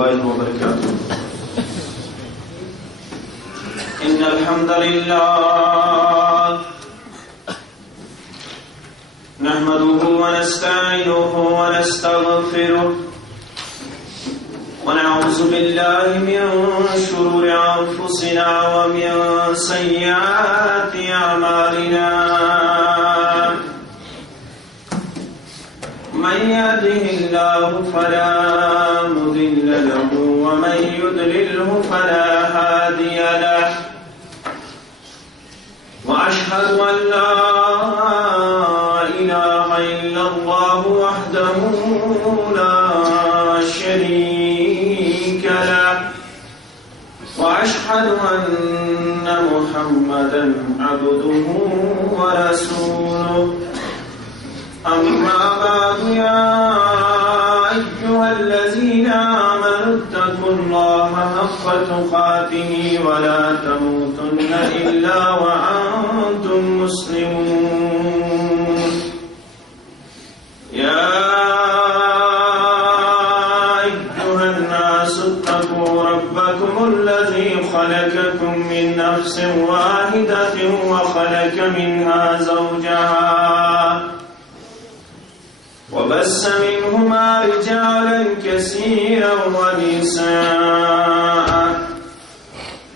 الله وبركاته. إن الحمد لله نحمده ونستعينه ونستغفره ونعوذ بالله من شرور أنفسنا ومن سيئات أعمالنا. من يهده الله فلا مضل له ومن يضلله فلا هادي له. وأشهد أن لا إله إلا الله وحده لا شريك له. وأشهد أن محمدا عبده ورسوله. أما بعد يا أيها الذين آمنوا اتقوا الله حق تقاته ولا تموتن إلا وأنتم مسلمون. يا أيها الناس اتقوا ربكم الذي خلقكم من نفس واحدة وخلق منها زوجها وبث منهما رجالا كثيرا ونساء.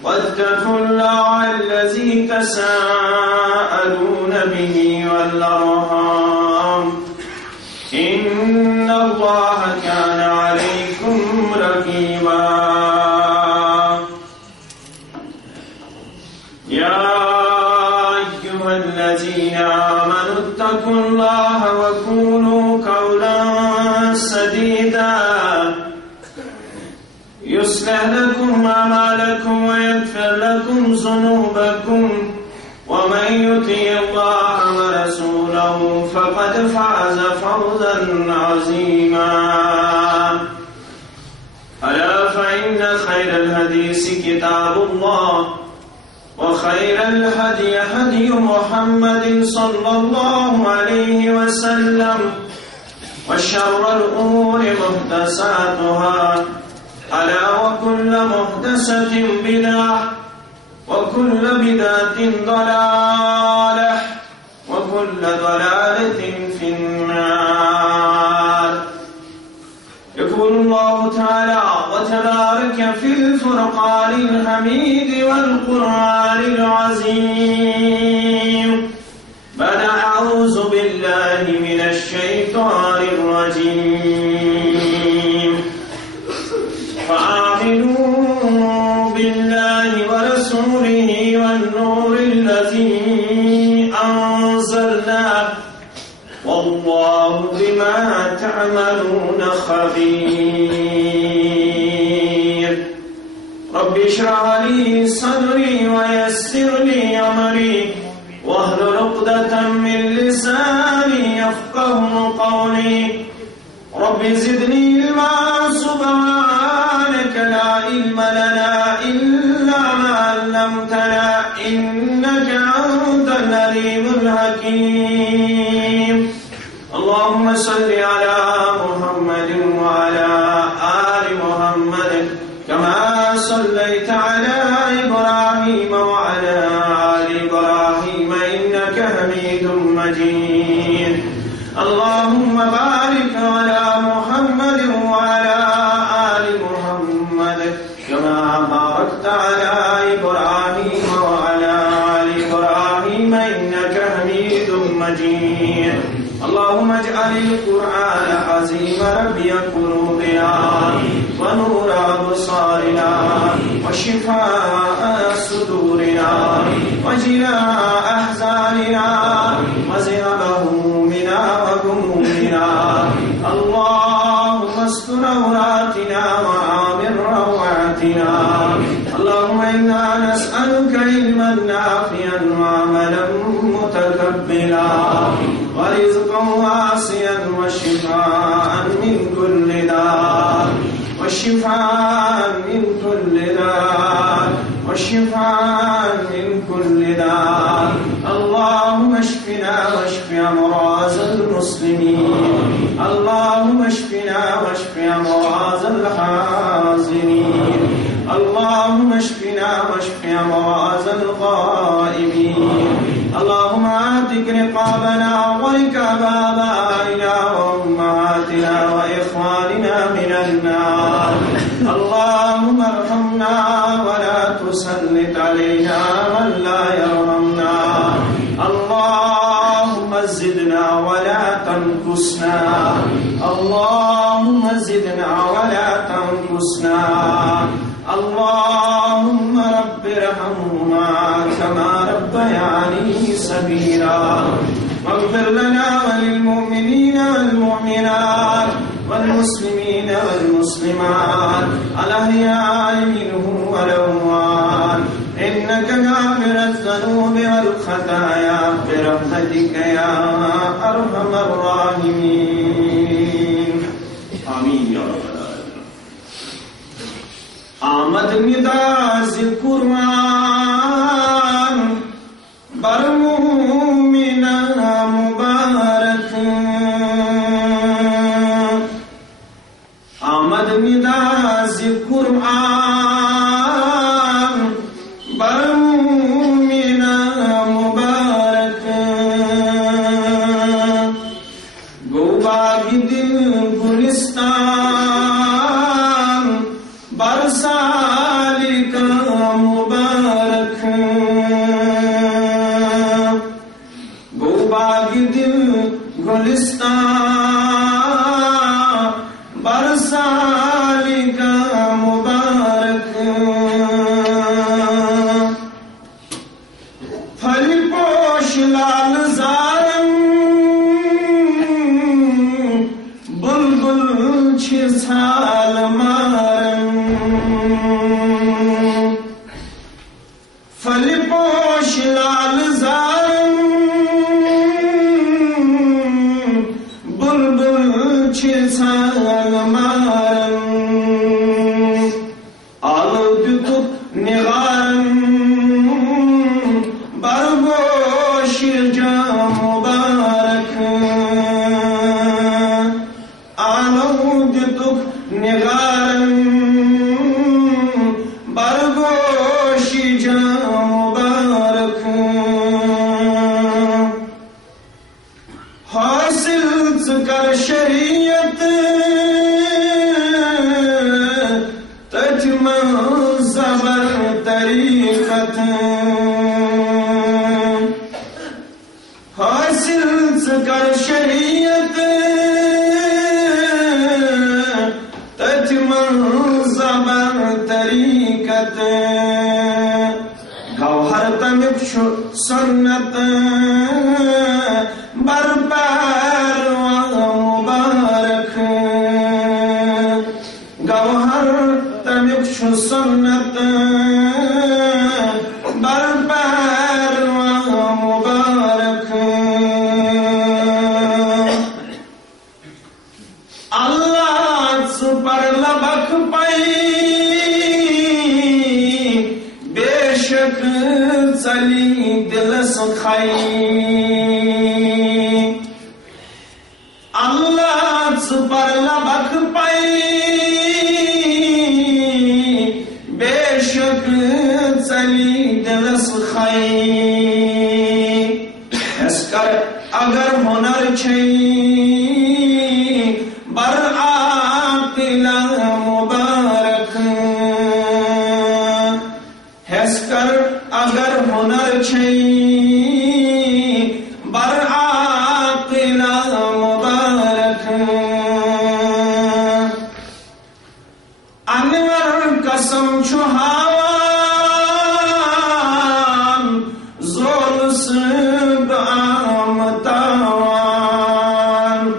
واتقوا الله الذي تساءلون به والأرحام إن الله كان عليكم رقيبا. يا أيها الذين آمنوا اتقوا الله وقولوا قولا سديدا يصلح لكم أعمالكم ويغفر لكم ذنوبكم ومن يطع الله ورسوله فقد فاز فوزا عظيما. ألا فإن خير الحديث كتاب الله وخير الهدي هدي محمد صلى الله عليه وسلم وشر الأمور محدثاتها ألا وكل محدثة بدعة وكل بدعة ضلالة وكل ضلالة في النار. يقول الله تعالى وتبارك في الفرقان الحميد والقرآن العظيم بعد أعوذ بالله من الشيطان الرجيم. فآمنوا بالله ورسوله والنور الذي أنزلنا والله بما تعملون خبير. رب اشرح لي صدري ويسر لي أمري واحلل عقدة من لساني يفقهوا قولي. رب زدني علما سبحانك لا علم لنا إلا ما علمتنا إنك أنت العليم الحكيم. اللهم صل على محمد وعلى آل محمد كما صليت على إبراهيم وعلى آل إبراهيم إنك حميد مجيد. اللهم بارك على محمد وعلى آل محمد كما باركت على إبراهيم وعلى آل إبراهيم إنك حميد مجيد. اللهم اجعل القرآن عظيم ربيع قلوبنا ونور أبصارنا وشفاء صدورنا وجلاء أحزاننا وذهاب همومنا وغمومنا. اللهم استر عوراتنا وآمن روعاتنا. اللهم إنا نسألك علما نافعا وعملا متقبلا ورزقا واسعا وشفاء من كل داء وشفاء من كل داء وشفاء من كل داء. اللهم اشفنا واشف أمراض المسلمين. اللهم اشفنا واشف أمراض الحاضرين. اللهم ارحمنا ولا تسلط علينا من لا يرحمنا اللهم زدنا ولا تنقصنا اللهم زدنا ولا تنقصنا اللهم رب ارحمهما كما ربياني صغيرا واغفر لنا وللمؤمنين والمؤمنات والمسلمين والمسلمات الأحياء منهم والأموات إنك غافر الذنوب والخطايا برحمتك يا أرحم الراحمين آمين يا رب العالمين. آمد نداز قرآن برمومنا مبارک آمد نداز قرآن برمومنا مبارک گو باغ دل گلستان برسالی کا مبارک گو باغ دل گلستان برسالی کا مبارک پھل پوش لال زارم بلبل چھ سال مارم پھل پوش لال زارم بلبل چھ سال مارم آلود تو نغارم برگوش جا مبارک آلود تو نغارم برگوش جا مبارک حاصل کر شریعت تجمع زبر طریقت حاصل کر شریعت تجمع زبر طریقت گوہر تمک سنت برپر مبارک گوہر تمک سنت برپر مبارک اللہ پر لبک پائی بے شک چلی دل سکھائی اللہ پر لبک پائی بے شک چلی دل سکھائی اس کر اگر ہنر چھئی بر عاقل مبارک اس کر اگر ہنر چھئی بر عاقل مبارک انور قسم چھہاوان زول سب آمتاوان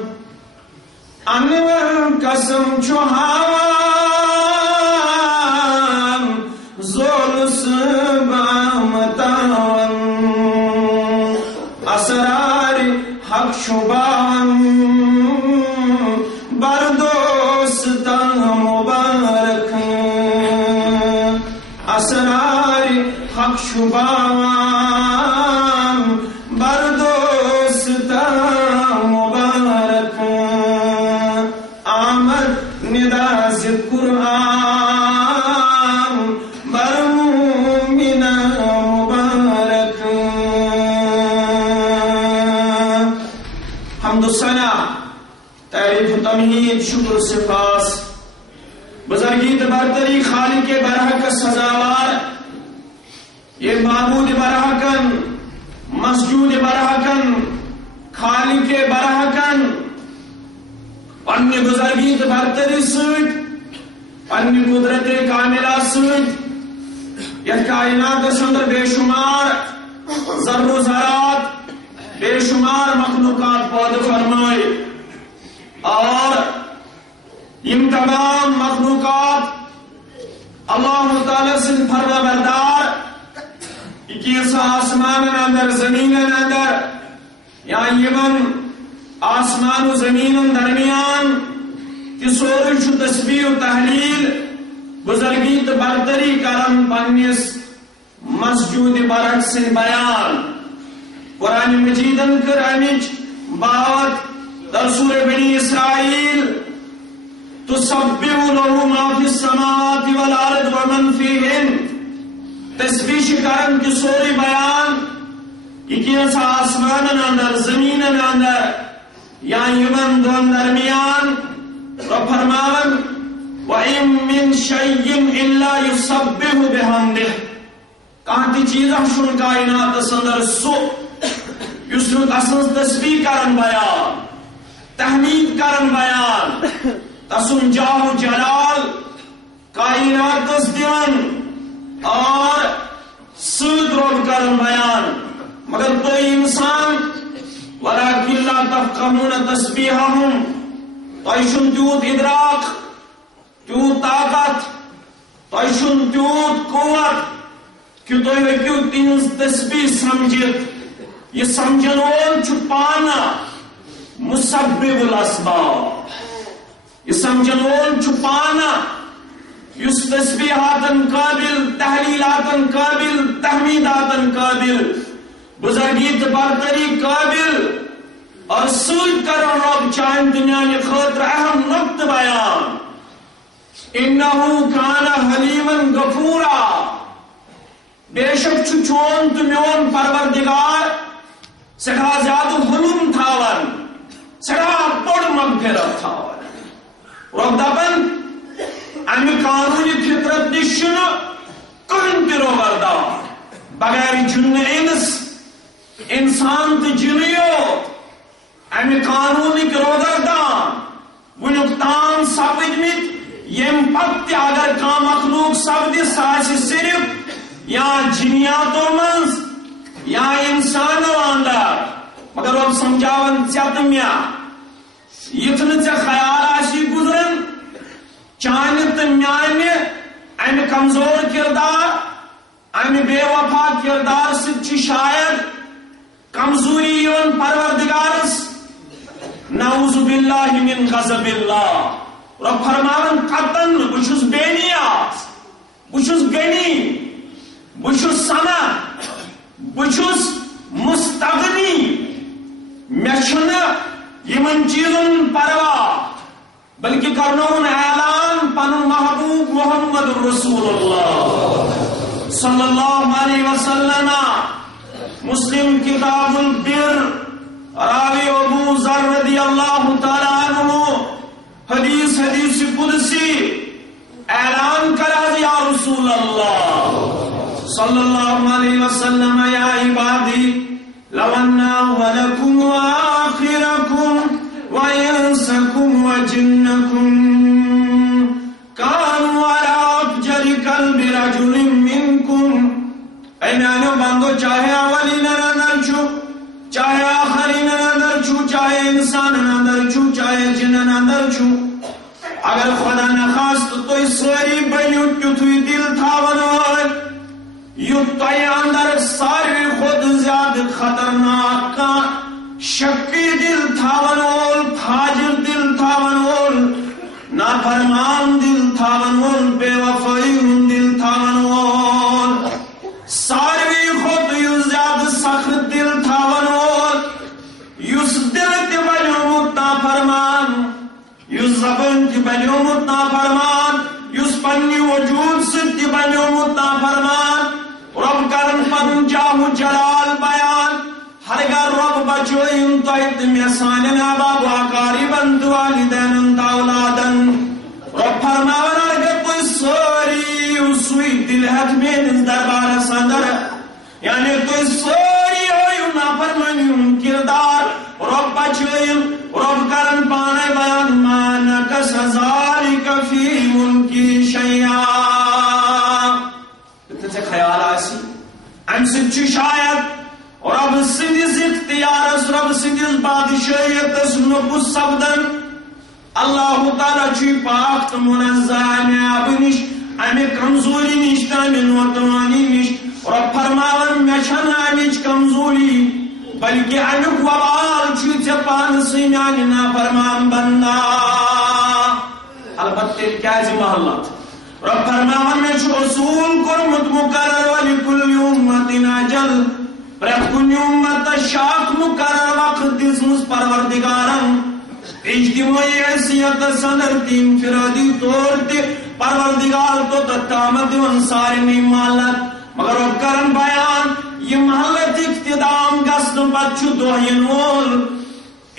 انور قسم چھہاوان زول سب آمتاوان اسرار حق شبان بردوستا مبارک اسرار حق شبان بردوستا مبارک آمد نداز قرآن برمومنا مبارک حمد و ثنا تعریف و تمہید شکر و سپاس بزرگی برتری خالق برحق سزاوار، یہ معبود برحقن، مسجود برحقن، خالق برحقن پنہ بزرگی برتری ست، پنہ قدرت کاملہ ست یہ کائنات اندر بے شمار ذر و ذرات، بے شمار مخلوقات پود فرمائے، اور ان تمام مخلوقات اللہ تعالی سے فرما بردار اکیس آسمان اندر زمین اندر یا یمن آسمان و زمین درمیان کہ سورج تسبیح و تحلیل بزرگی تو برتری کرم پنس مسجود برق سے بیان قرآن مجیدن کر امچ بات در سورہ بنی اسرائیل تسبح له ما في السماوات والارض ومن فيهن تسبیح کرن کی سوری بیان کہ کیسا آسمان اندر زمین اندر یا یمن دون درمیان تو فرماون وَإِن مِّن شَيْءٍ إِلَّا يُسَبِّحُ بِحَمْدِهِ کہاں کی چیزاں شن کائنات اندر سو یسرت اساس تسبیح کرن بیان، تحمید کرن بیان، تسن جاہ جلال کائنات دیون اور سود روب کرن بیان، مگر کوئی انسان وَلَكِنْ لَا تَفْقَهُونَ تَسْبِيحَهُمْ توشن تیوت ادراک، تیوت طاقت، توشن تیوت قوت کہ تو ہیکیو تینز تسبیح سمجھت، یہ سمجھن وول چھپانا مسبب الاسباب، یہ سمجھن وول چھپانا یس تسبیحاتن قابل، تحلیلاتن قابل، تحمیداتن قابل، بزرگیت برتری قابل، اور سود کرن رب چاہن دنیا کے خاطر اہم نقط بیان انہو کانا حلیمن غفورا بے شک چون تو میون پروردگار سٹھا زیادہ حلم تھاون، سٹھا بڑ مغفرت تھاون، رب دپن امی قانونی فطرت نشن کن تہ روبردار بغیر جن انس انسان تو جنیو امی قانونی روبردان ونیک تام سپدمت یم پتہ اگر کان مخلوق سپد سہ صرف یا جنیاتو منز یا انسانو اندر، مگر رب سمجھاون ژے میا یتھ نہ ژے خیال آسی گزرن چانہ تو میانہ امہ کمزور کردار، امہ بے وفا کردار ست شاید کمزوری یون پروردگارس نعوذ باللہ من غضب اللہ، رب فرماون قطن بچھس بے نیاز، بچھس غنی، بچھس سنا، بچھس مستغنی، میں چھن یمن چیزن پرواہ بلکہ کرنون اعلان پن محبوب محمد رسول اللہ صلی اللہ علیہ وسلم، مسلم کتاب البر راوی ابو ذر رضی اللہ تعالی عنہ حدیث قدسی اعلان کرا یا رسول اللہ صلی اللہ علیہ وسلم یا عبادی لو انا اولکم وآخرکم وإنسكم وجنكم كانوا على أفجر قلب رجل منكم، اے میانو بندو چاہے اولین اندر چھو، چاہے آخرین اندر چھو، چاہے انسان اندر چھو، چاہے جنن اندر چھو، اگر خدا نخواست تو اس سوری بلیوٹ کیوں توی دل تھاونوار یو توی اندر ساری خود زیادہ خطرناک کا شکی دل تھاونول، فاجر دل تھاونول، نافرمان دل تھاونول، بے وفائی دل تھاونول، ساروی خود یو زیادہ سخت دل تھاونول، یس دل تی بلیومت نافرمان، یس زبان تی بلیومت نافرمان، یس پنی وجود سے تی بلیومت نافرمان، رب کرن پن جاہ جلال بیان ہرگر رب بچوئیم تایت میسانن آباب واقاری بند والدین انت اولادن، رب فرماون صحت میرے دربار صدر یعنی تو سوری ہوئی نافرمانی کردار رب بچائیں رب کرن پانے بیان مانک سزارک فی ملکی شیعہ اتنے خیال آسی ام سچ شاید رب سندس اختیارس رب سندس بادشاہیتس نقص سبدن اللہ تعالیٰ چھ پاک تو منزہ نیاب نش امی کمزوری نش تامی نوتوانی نش رب فرماون میں چھن امیچ کمزوری بلکہ امیک وبال چھ تے پانسی میانی نافرمان بندہ البتہ کیا زی محلت رب فرماون میں چھ اصول کرمت مقرر ولکل امت اجل پرت کن امت شاک مقرر وقت دسمس پروردگارن اجتماعی حیثیت صدر کی انفرادی طور تے پروردگار تو تتامت انصار نہیں مالت مگر اب کرن بیان یہ محلت اقتدام گسن بچو دوہین وول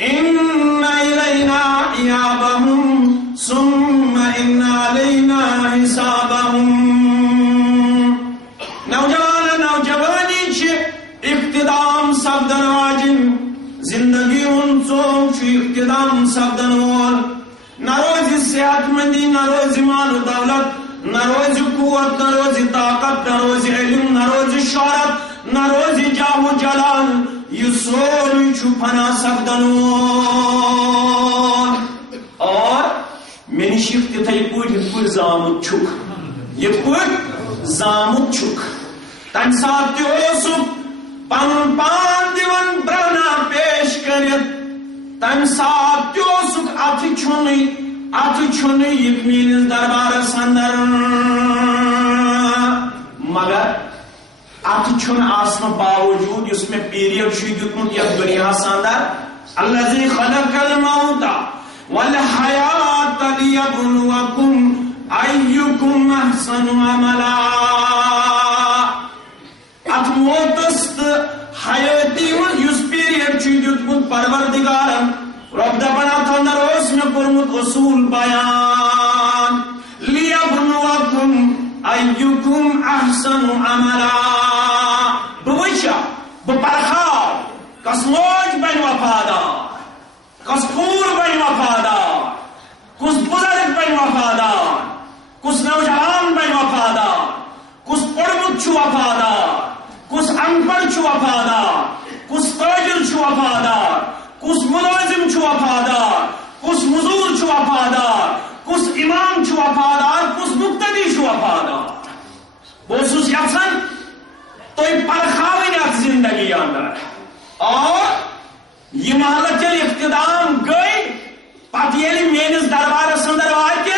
ان الینا ایابہم ثم ان علینا حسابہم نوجوانی چھے اقتدام سبدن واجن زندگی انسوں چھ اقتدام سبدن وول نہ روزی صحت مندی نہ روزی مال و دولت نہ روزی قوت نہ روزی طاقت نہ روزی علم نہ روزی شہرت نہ روزی جاہ و جلال یہ سوری چھ پنا سبدن وول اور میں شفت تھا یہ پوٹ زامت چھک یہ پوٹ زامت چھک تن ساتھ اوسک پن پان دیون برنا پیش کرت تم ساتھ تیوسک ات چھنی یک میرس دربار سندر مگر ات چھن آسن باوجود اس میں پیریڈ شو دیتمت یک دنیا سندر الذی خلق الموت والحیات لیبلوکم ایکم احسن عملا ات موتست حیاتی من یس پیریڈ چھ دیتمت پروردگارن رب دپن ات اندر اس میں کورمت اصول بیان لیبلوکم ایکم احسن عملا بوچھا بپرخار کس موج بن وفادار کس پور بن وفادار کس بزرگ بن وفادار کس نوجوان بن وفادار کس پڑمت چھ وفادار کس انپڑھ چھ وفادار کس تاجر چھ وفادار کس ملازم چھ وفادار کس مزور چھ وفادار کس امام چھ وفادار کس مقتدی چھ وفادار بوسوس یژھان تُہۍ پرکھاوٕنۍ اتھ زندگی اندر اور یہ محلت چل اقتدام گئی پتہ ییٚلہِ میٲنِس دربارس اندر واتہِ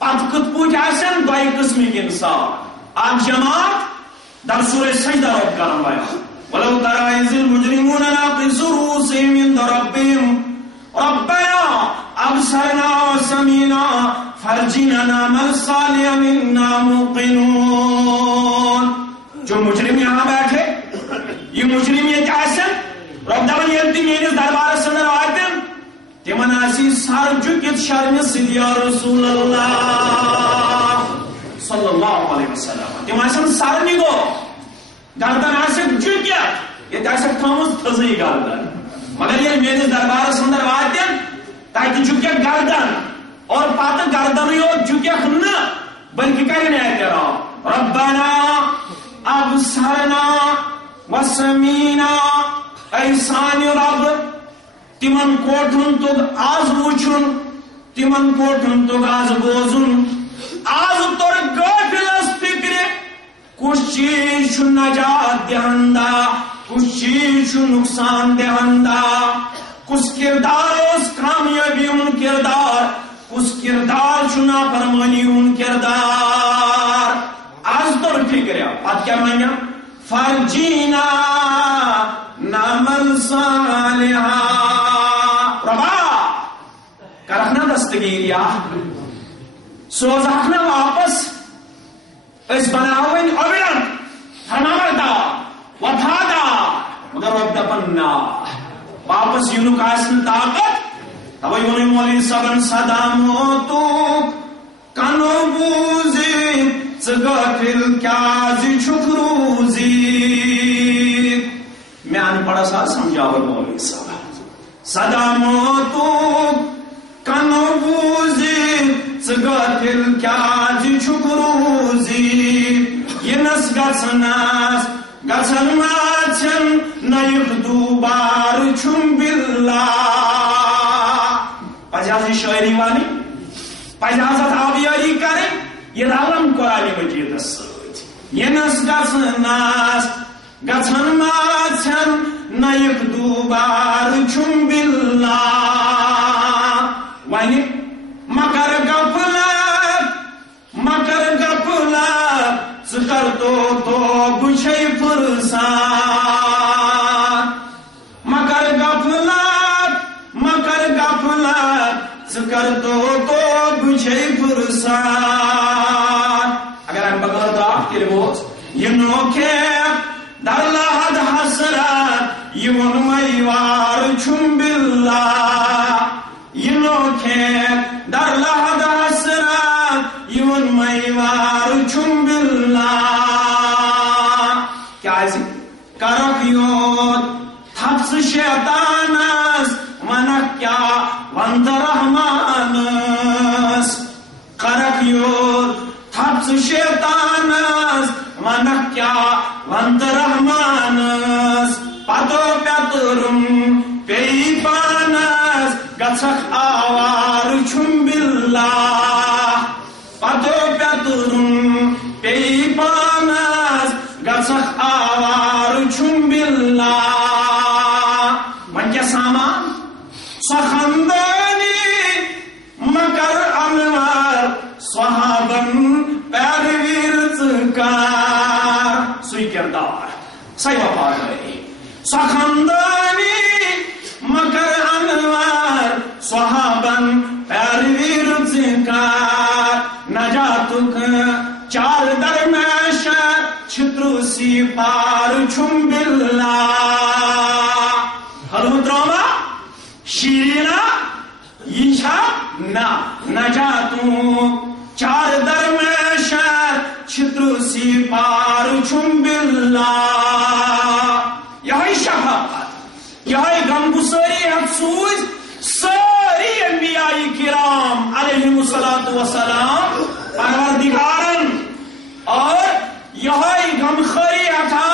پتہ کِتھ پٲٹھۍ آسن دۄیہِ قٕسمٕکۍ انسان اکھ جماعت در سورہ سجدہ رب کرن بیان ولو ترى إذ المجرمون ناقصوا رؤوسهم عند ربهم ربنا أبصرنا وسمعنا فارجعنا نعمل صالحا إنا موقنون جو مجرم یہاں بیٹھے یہ مجرم یہ آسن رب دپان ییٚلہِ تِم میٲنِس دربارس اندر واتن تمن آسی سر جُکِتھ شرمہِ سۭتۍ یا رسول اللہ صلی اللہ علیہ وسلم تم آسن سر نگو گردن آسک جُکِتھ یہ آسک تھٲومٕژ تھٔزٕے گردن مگر ییٚلہِ میٲنِس دربارس اندر واتن تتہِ جُکِتھ گردن اور پتہٕ گردنٕے یوت جُکِتھ نہٕ بلکہ کرن اعتراف ربنا ابصرنا وسمعنا اے سانہِ رب تمن کوٹھن تگ آز وچھن تمن کوٹھن تگ آز بوزن آز تور غافلس فکر کس چیز چھ نجات دہندہ کس چیز چھ نقصان دہندہ کس کردار اس کامیابی ان کردار کس کردار چھ نافرمانی ان کردار آز تور فکر پتہ کیا مانا فرجینا نعمل صالحا ربا کرنا دستگیر یا سوزاکنا واپس اس بناوین اویلن فرماوردار وفادار مگر رب دپنا واپس یونک آسن طاقت تب یونی مولی صبن صدا موتو کنو بوزی غافل کیاز چھک روزی. میں ان پڑھا سا سمجھاور مولوی صاحب. صدا موتوک کنو بوزی غافل کیاز چھک روزی. ینس گژھنس گژھن ماچھن نیک دوبار چھم باللہ. پزِ حظ یہ شاعری وانی پزِ حظ اتھ آبیاری کریں. یہ رلن قرآن مجیدس سۭتۍ. ینس گژھنس گژھن ماچھن نیک دوبار چھم باللہ. وَنہِ مکر غفلت مکر غفلت ژٕ کر توبہٕ چھے فرسان. مکر غفلت مکر غفلت ژٕ کر توبہٕ چھے فرسان. اگر ہم بغیر دعا کے لیے یہ نوکے در لحد حسرت یہ ونمیوار چھم باللہ. یہ نوکے در لحد حسرت یہ ونمیوار چھم باللہ. کیا ہے کرک یوت تھپس شیطانس ونک کیا وند رحمانس. کرک یوت تھپس شیطانس ونک کیا وند رحمانس. پتو پیترم پی پانس گچھک آوار چھم باللہ. پتو پیترم پی پانس گچھک آوار چھم باللہ. وۄنۍ کیٛاہ سامان سۄ خاندانی مگر انوار صحابن پیرویر ژٕ کر. سُے کردار سۄے وفادٲری سۄ خاندانی مگر انوار صحابن پیرویر ژٕ کر. نجاتُک چار درمیش چھتروسی پار چھم باللہ. حلوہ تراما شیرینا یہ چھا نا نجاتُک چار درمیش چھتروسی پار چھم باللہ. یہ شفاعت یہ غم گساری افسوس ساری انبیاء کرام علیہم الصلوۃ والسلام پروردگارن اور یہ غم خاری عطا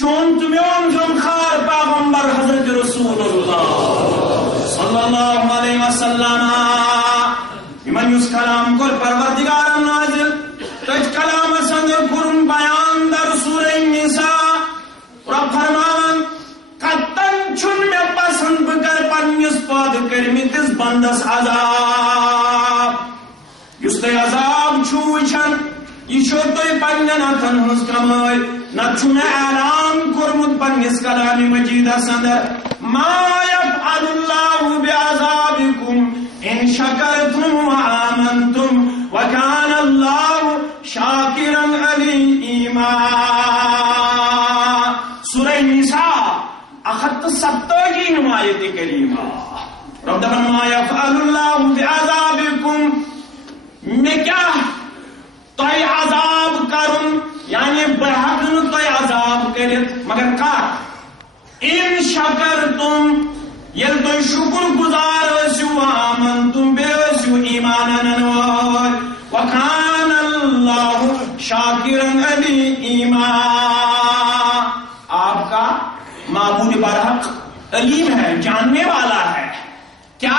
چون تمیون غم خار پیغمبر حضرت رسول اللہ صلی اللہ علیہ وسلم. یمن یس کلام کور پروردگارن نازل تج کلام اندر کرن بیان در سورہ النساء. رب فرمان قطن چھن میں پسند بکر پنیس پاد کرمتس بندس عذاب. یس تے عذاب چھو وچھن یہ چھو توی پنین اتن ہنس کمائی نہ چھو میں اعلان کرمت پنیس کلام مجید اندر. ما یفعل اللہ بعذابکم ان شکرتم وآمنتم وکان اللہ شاکرا علیما. سورہ النساء 78 آیت کریمہ. رب دبن ما یفعل اللہ بعذابکم میں کیا توی عذاب کرن یعنی بہن توی عذاب کرت مگر کر ان شکرتم یل توی شکر گزار اسو آمنتم بے اسو ایمان انوار وکان اللہ شاکرا علیما. آپ کا معبود برحق علیم ہے جاننے والا ہے. کیا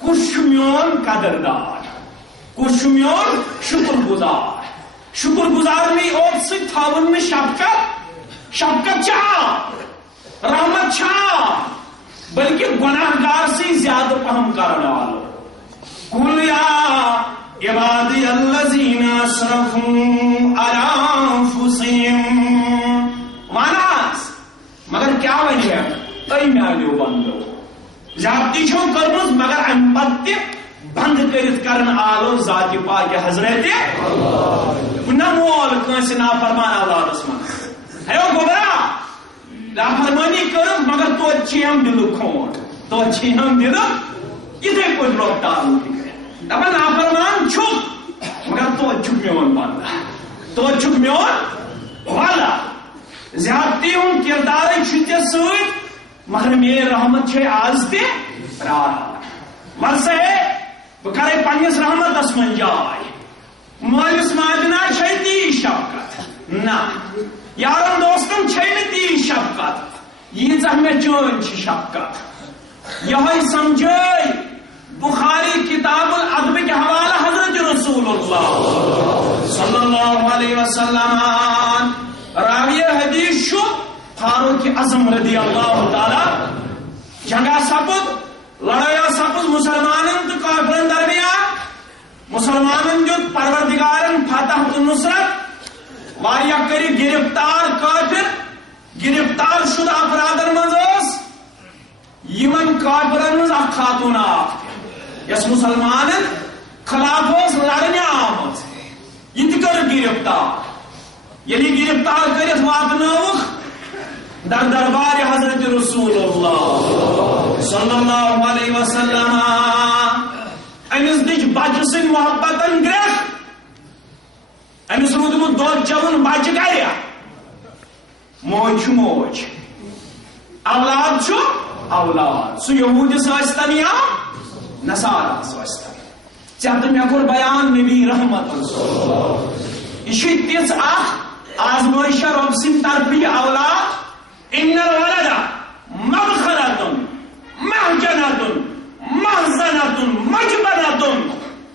کشمیون قدردار کشمیون شکر گزار. شکر گزار میں اور سے تھاون میں شفقت چاہ رحمت چاہ بلکہ گناہ گار سے زیادہ پہم کرنے والوں. قل یا عبادی الذین اسرفوا علی انفسہم. ماناس مگر کیا وجہ ہے تئی میانیو بندو زیادتی چھو کرمز مگر ام پتہ بند کرت کرن آلو ذات پاک حضرت نمول کنس نافرمان اولادس من. ہے گوبرا نافرمانی کرم مگر تو چیم دلو کھون تو چیم دلو اتنے کچھ لوگ تعلق کریں. دپا نافرمان چھپ مگر تو چھپ میون بندہ تو چھک میون والا زیادتی ہوں کردار چھتے سوت مگر میرے رحمت چھے آز تے رات ورسے بکرے پنیس رحمت اسمن جائے مالس ماجنا چھے تی شفقت نا یارن دوستن چھے تی شفقت یہ زہمیں چون چھ شفقت یہی سمجھے بخاری کتاب الادب کے حوالہ حضرت رسول اللہ صلی اللہ علیہ وسلم راوی حدیث شو فاروق اعظم رضی اللہ تعالی جنگا سپد لڑایا سپد مسلمانن تو کافرن درمیان مسلمانن جو پروردگارن فتح تو نصرت واریا کری گرفتار کافر گرفتار شدہ افرادن منز یمن کافرن منز اخ خاتون یس مسلمانن خلاف لڑنے آمد یہ کر گرفتار یعنی گرفتار کرت واتنوخ در دربار حضرت رسول اللہ صلی اللہ علیہ وسلم امس دج بچہ سن محبتن گرخ امس رودمت دود چون بچہ گر موج موج اولاد چھو اولاد سو یہودس ٲسۍتن یا نصاراس ٲسۍتن ژےٚ مےٚ کوٚر بیان نبی رحمت یہ تیز آزمائش رب سن طرفی اولاد ان الولد مبخلۃ محجنۃ محزنۃ مجبنۃ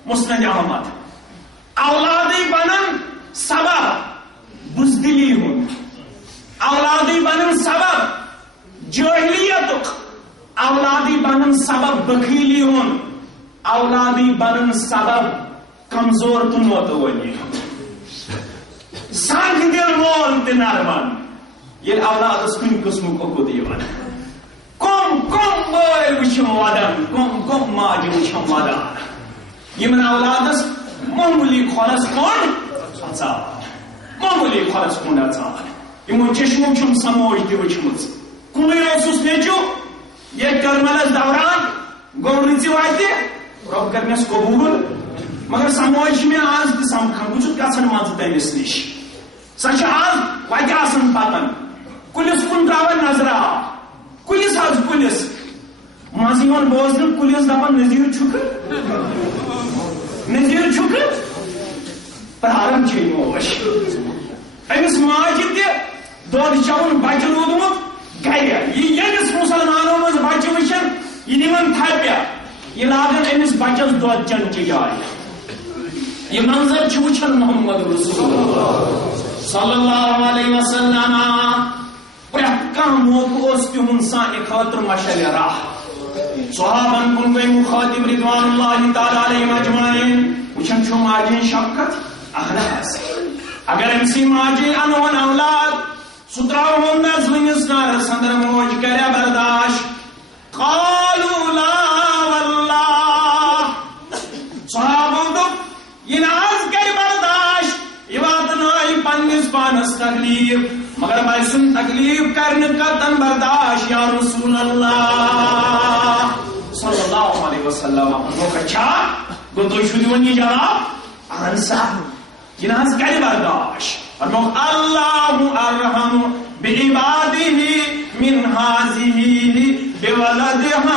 مسند احمد اولادی بنن سبب بزدلی ہند اولادی بنن سبب جاہلیت اولادی بنن سبب بخیلی ہند اولادی بنن سبب کمزور تن متولی سانگ دل مول تہ نرمان یہ اولادس کن قسم کو دیوان کم کم مول وچھم ودان کم ماج وچھم ودان یمن اولادس معمولی خرس کون اچان معمولی خرس کون اچان یمن چشمو چھم سموج تہ وچھمت کنوی اوسس نیچو یہ کرملس دوران گو رچی واتے رب کرنس قبول مگر سموج میں آز تہ سمکھان بہ چھس گژھان مزہ تمس نش سچ آز وتہ آسان پتن کلس کن تراون نظر کلس حظ کلس مز یوان بوزن کلس دپان نذیر چھک نذیر چھک پرارن چھ موش امس ماج تہ دود چون بچہ رودمت گر یہ یس مسلمانوں مز بچہ وچھن یہ نمن تھپیا یہ لاگن امس بچس دود چن چہ جائے یہ منظر چھ وچھن محمد رسول اللہ صلی اللہ علیہ وسلم پرت کم موقع اس تہن سانہ خاطر مشل راہ صحابن کن گئی مخاطب رضوان اللہ تعالی علیہم اجمعین وچھن چھو ماجین شفقت اخلاص اگر امسی ماجی انون اولاد ستراو ہم نزلنس نار سندر موج کرے برداشت قالوا لا واللہ صحابن کو یہ ناز کر برداشت یہ بات نائی پنس پانس تکلیف مگر میں سن تکلیف کرنے کا تن برداشت یا رسول اللہ صلی اللہ علیہ وسلم وہ کچھا گو تو شدیونی جواب انسا یہ ناز کر برداشت اور وہ اللہ ارحم بعبادہ من حاضہ بولدہا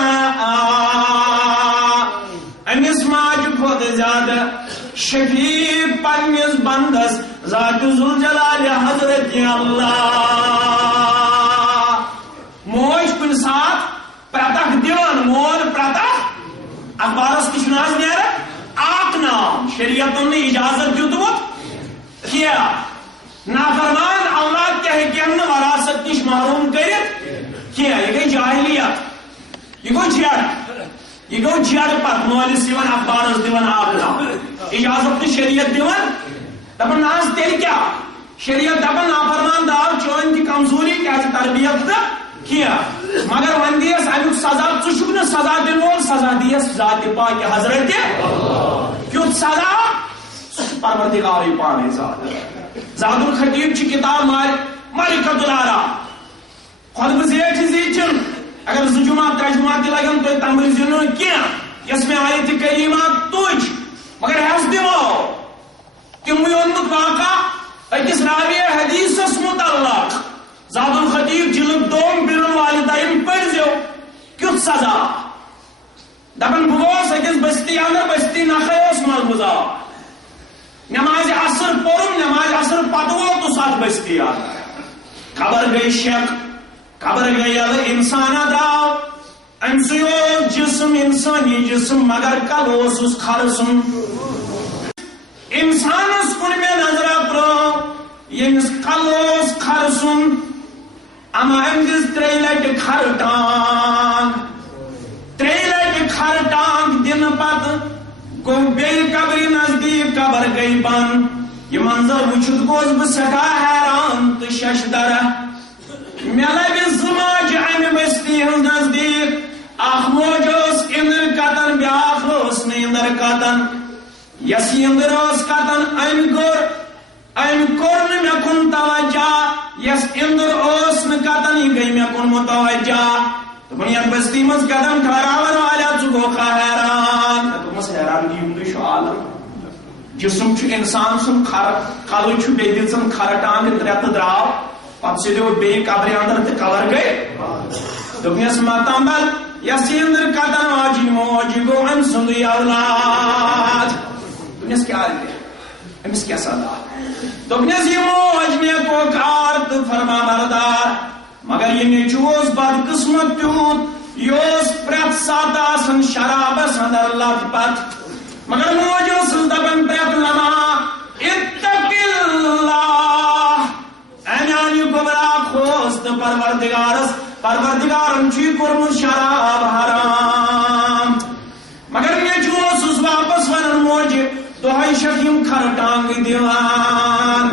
امس ماج خود زیادہ شفیق پنس بندس ذات ذوالجلال حضرت اللہ موج کن ساتھ پرتک دیون مول پرتک اخبارس کچھ ناز نیرہ آق نام شریعتوں نے اجازت دیتمت کیا نافرمان اولاد کیا ہے کہ ہم نے وراثت نش محروم کرت کیا یہ گئی جاہلیت یہ گو جیڑ پت مولس دیون اخبارس دیون آق نام اجازت نے شریعت دیون دپن ناز تیل کیا شریعت دپن نافرمان داو چون کی کمزوری کیا تربیت دا کیا مگر ون دیس امیک سزا ٹھک نا سزا دن وول سزا دیس ذات پاک حضرت کیوں سزا پروردگار پانے زاد الخطیب چی کتاب مالکۃ الآراء خطبہ زیٹھ زیچن اگر زجمات ترجمات لگن تو تمر زنو کیا اس میں آیت کریمات تجھ مگر حس دیو تم اونمت واقع اکس راوی حدیث متعلق زاد الخطیب جلد 2 بر الوالدین پڑھو کیت سزا دپن بہت اکس بستی اندر بستی نخس ملگزار نماز عصر پورم نماز عصر پتو تو ساتھ بستی خبر گئی شک خبر گئی انسان دراو ام سو جسم انسانی جسم مگر کل اس خرسن انسانس کن میں نظر ترو یمس کل خرسن اما ام دس 3 لٹہ کھر ٹانگ 3 لٹہ کھر ٹانگ دن پت گو بیل قبر نزدیک قبر گئی بن یہ منظر وچھت گوس بہ سٹھاہ حیران تو ششدر مے لگہ زماج امہ بستی ہند نزدیک اخ موج اس اندر کتن بیاکھ اس اندر کتن یس اندر اس کتن ام کور مے کن توجہ یس اندر اس کتن یہ گئی مے کن متوجہ دنیا بستی مز قدم ٹھہراون والا ژٕ گوکھا حیران دوپمس حیرانگی ہُنٛدُے چھُ عالم جسم چھُ انسان سُنٛد کلہٕ چھُ بیٚیہِ دِژٕن کھر ٹانگ 3 تہٕ درٛاو پتہٕ سیٚدیو بیٚیہِ قبرِ اندر تہٕ کور گٔے دوٚپنس ماتامبل یس یہ اندر کتن واجی موج گو ام سندی اولاد دوپنس کیا امس کیا سزا دوپنس یہ موج میں پوکار تو فرما بردار مگر یہ نیچوس بد قسمت تیوت یوس پرت سات آسن شرابس اندر لت پت مگر موج اس دبن پرت لما اتق اللہ اینانی گبرا خوست پروردگارن چی کورمت شراب حرام مگر نیچوس واپس ونن موج دہائی شکیم کھر ٹانگ دیوان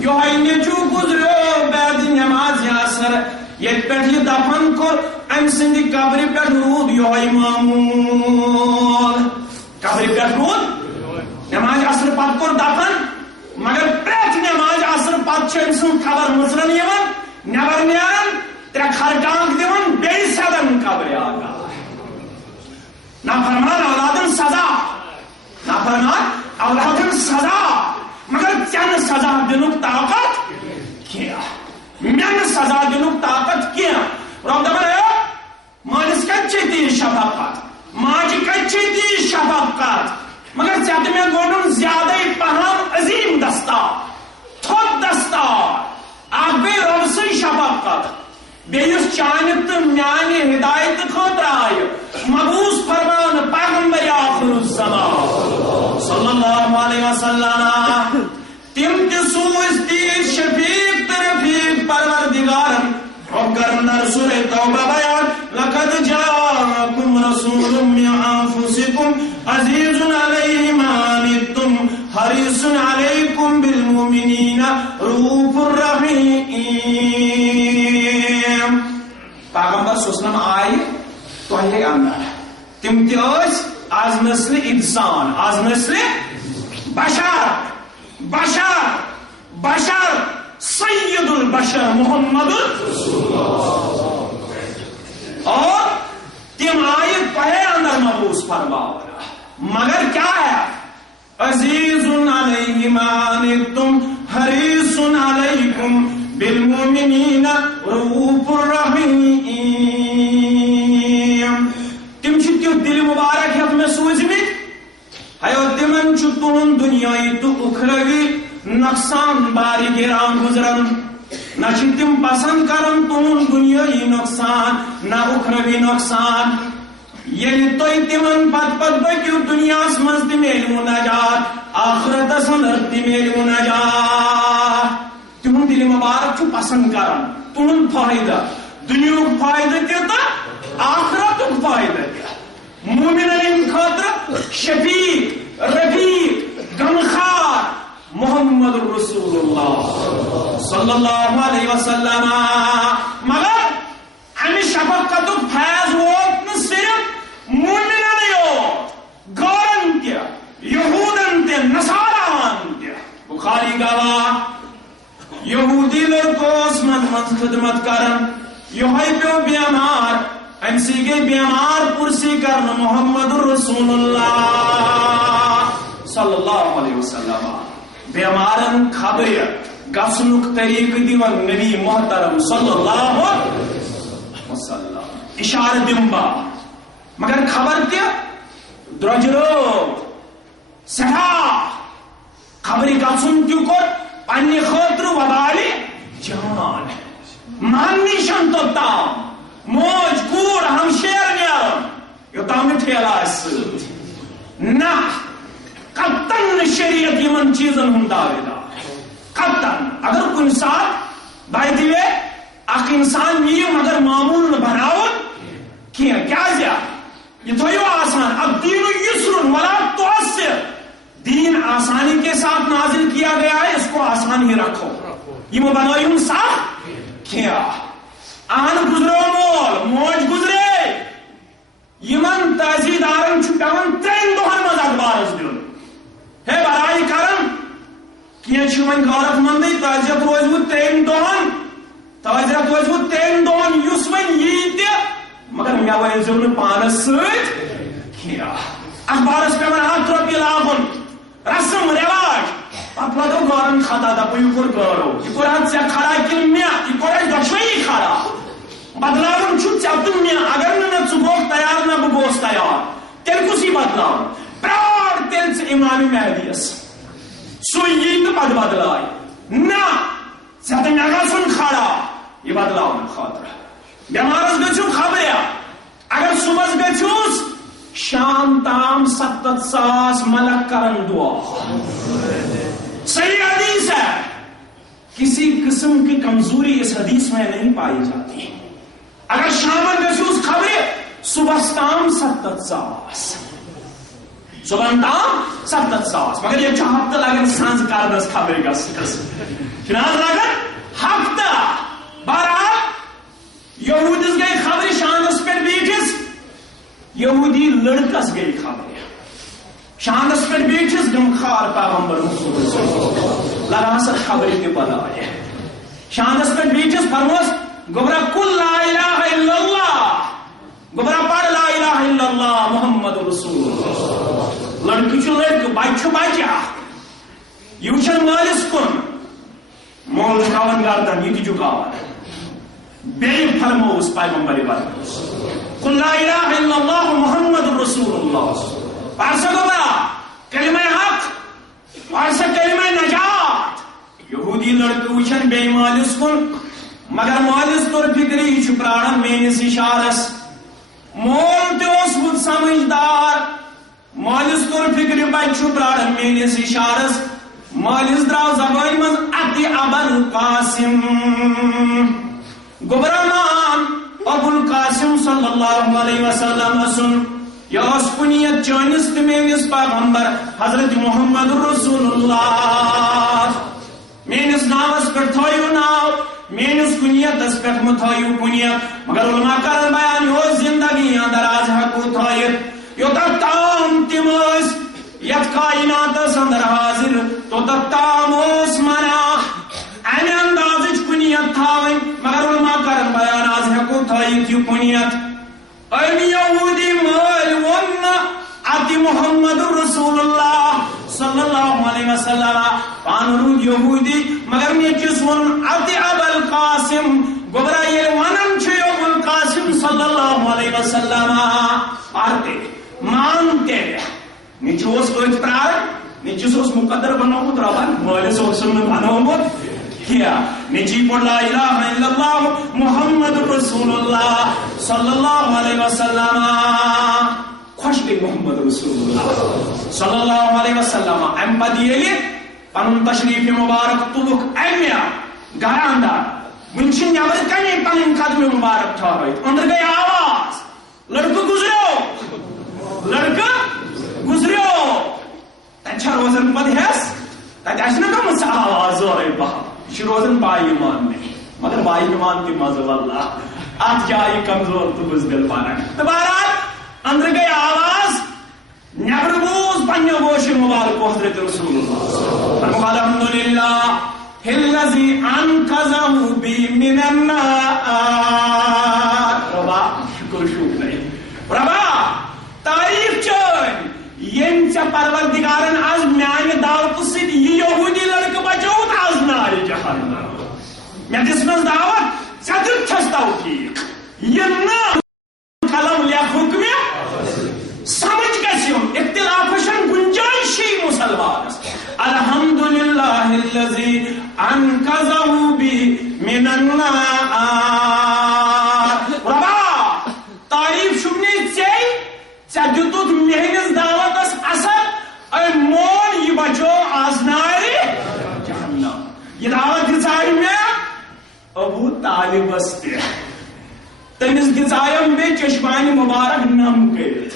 یوہائی نیچو گزریو بیدی نماز عصر یہ پیٹھ یہ دفن کر ام سندی قبری پیٹھ رود یوہائی معمول قبری پیٹھ رود نماز عصر پت کر دفن مگر پریت نماز عصر پت چھ انسان خبر مصرن یمن نبر نیرن 3 کھر ٹانگ دیون بیئی سدن قبر آگا نافرمان اولادن سزا نافرمان اولادن سزا مگر چن سزا دنک طاقت کیا من سزا دنک طاقت کیا رب دبر ہے مالس کچھ دی شفقت ماج کچھ دی شفقت مگر چت میں گوڑن زیادہ پہم عظیم دستا تھوت دستا آپ بے رب سے شفقت بیس چانت میانی ہدایت خاطر آئے مبعوث فرمان پیغمبر آخر الزمان صلی اللہ علیہ وسلم تم تسوس تیر شفیق ترفیق پروردگارن وقرن سورة توبہ بیان لقد جاءكم رسول من انفسكم عزیز علیہ ما عنتم حریص علیکم بالمؤمنین رؤوف الرحیم پیغمبر صلی اللہ علیہ وسلم آئے تو یہ اندر تم تیس از نسل انسان از نسل بشر سید البشر محمد اور تم آئے پہے اندر مبعوث فرماؤ مگر کیا ہے عزیز علیہ ما عنتم حریص علیکم بالمؤمنین رؤوف الرحیم تم چھتیو دل مبارک ہے میں سوزمت ہے تمن چھ تہن دنیای تو اخروی نقصان باری گران گزرن نہ تم پسند کرن تہن دنیای نقصان نہ اخروی نقصان یعنی توی تمن پت بکیو دنیا مز تہ میلو نجات آخرتس اندر تہ میلو نجات تہن دل مبارک چھ پسند کرن تہن فائدہ دنیا فائدہ تہ آخرت فائدہ تہ مومنین خاطر شفیق رفیق غمخار محمد رسول اللہ صلی اللہ علیہ وسلم مگر ہمیں شفقت فیض ووت صرف مومنن یوت گورن تہ یہودن تہ نصاران تہ بخاری گواہ یہودی لڑکوس مند خدمت کرن یہ پیو بیمار ام سی گئی بیمار پرسی کرن محمد رسول اللہ صلی اللہ علیہ وسلم بیمارن خبر گسنک طریقہ دیوان نبی محترم صلی اللہ علیہ وسلم اشارہ دمبا مگر خبر تہ درجرو سٹھا خبر گسن تہ کور پنہ خاطر وبال جان مہنشن توتام موج کور ہمشیر نیران یوتام ٹھیلا نہ قطن شریعت یمن چیزن ہند دعوے دار قطن اگر کن سات بائی دیوے اخ انسان یہ مگر معمول بناون کیا یہ تھویو آسان اب دین یسر ولا تعسر دین آسانی کے ساتھ نازل کیا گیا ہے اس کو آسان ہی رکھو یہ بنائی ہوں صاف کیا آن گزرو مول موج گزرے یمن تحصیلدارن پیوان 3 دہن مز اخبارس دن ہے برائی کرم کی ون غورت مند تعزیت روزو 3 دہن تعزیت روزو 3 دہن اس ون یہ مگر مے ورزو نا پانس ست اخبارس پیوان 1 رۄپیہِ لاگن رسم رواج پتہ لگو گورن خطا دپ یہ کور گورو یہ کور ژے کھڑا کن مے یہ کور دشوئی کھڑا بدلاون ژے مے اگر نہ ژٕ گوکھ تیار نہ بہ گوس تیار تیل کسی بدلاون پرار تیل ژٕ امام مہدیس سو یہ تو پتہ بدلائے نہ ژے تو مے گژھُن کھڑا یہ بدلاون خاطر بیمارس گژھِو خبریا اگر صبح گژھوس شام تام 7,000 ملک کرن دعا صحیح حدیث ہے کسی قسم کی کمزوری اس حدیث میں نہیں پائی جاتی اگر شام گژھوس خبر صبح تام 7,000 صبح تام 7,000 مگر یہ ہفتہ لگن سانز کردس خبر گژھنس چناز لگن ہفتہ بہرحال یہودس گئی خبر شانس پہ بیٹھس یہودی لڑکس گئی خبر شانس پہ بیٹھس غمخار پیغمبر لگا سا خبر تہ بنائے شانس پہ بیٹھس فرموس گبرا کل لا الہ الا اللہ گبرا پڑھ لا الہ الا اللہ محمد رسول اللہ لڑکی چھ لڑکی بچہ بچہ یہ وچھن مالس کن مول کھاون گردن یہ جھکاون بیٚیہِ فرموس پیغمبر برکس قل لا الہ الا اللہ محمد رسول اللہ پارسا گبرا کلمہ حق پارسا کلمہ نجات یہودی لڑکی وچھن بیٚیہِ مالس کن مگر مالس طور فکری یہ پرارن میس اشارس مول تہ سمجھدار مالس طور فکر بچہ پرارن میس اشارس مالس درو زبان مز اتی ابل قاسم گبرا نام ابو القاسم صلی اللہ علیہ وسلم سن یہ کنیت چانس تو میس پیغمبر حضرت محمد رسول اللہ میس ناوس پہ تھو ناو میس کنیتس پہ متھو کنیت مگر علماء کر بیان یہ زندگی اندر آج ہکو تھوت یوتھ تام تم یت کائناتس اندر حاضر توتھ تام منع امہ انداز کنیت تھوین مگر علماء کر بیان آج ہکو تھوت یہ کنیت ام یہودی مال ون اتی محمد رسول اللہ صلی اللہ علیہ وسلم پان رود یہودی مگر نیچس ون اتی ابو القاسم گبرا یہ ونن چھ ابو القاسم صلی اللہ علیہ وسلم پارتے مانتے نیچوس کوئی پرار نیچس اس مقدر بنومت ربان مالس اوسن بنومت کیا نیچی پڑھ لا الہ الا اللہ محمد رسول اللہ صلی اللہ علیہ وسلم خوش گئی محمد رسول اللہ صلی اللہ علیہ وسلم ام پتہ ییٚلہِ پنن تشریف مبارک تلک امیا گھر اندر ون نبر کنے پن قدم مبارک ٹھہرت اندر گئی آواز لڑکہ گزریو لڑکہ گزریو تتہ روزن پتہ ہس تتہ نا گمس آواز زورے بہا یہ روزن با ایمان میں مگر با ایمان تہ مزہ اللہ ات جائے کمزور تو بزدل پانک تو بہرحال اندر گئی آواز نبر بوز پنہ گوش مبارک حضرت رسول اللہ الحمدللہ الذی انقذہ بی من النار ربا شکر شکر نہیں ربا تعریف چن یم ژے پروردگارن آز میانہ دعوت سۭتۍ یہ یہودی میں دسمس دعوت ژٕ چھس توفیق یہ نا قلم لیکھُک مےٚ سمجھ گژھِ یُن اختلافس چھنہٕ گنجائشی مسلمانس الحمدللہ الذی انقذہ بی من النار ربا تعریف چھُنہٕ ژےٚ دِتُتھ میٲنِس دعوتس اثر أمۍ مون یہِ بچو آز نارِ جہنم یہ دعوت دِژاے مےٚ ابو طالبس تہِ تٔمِس دِژایم بیٚیہِ چشمانہِ مبارک نم کٔرِتھ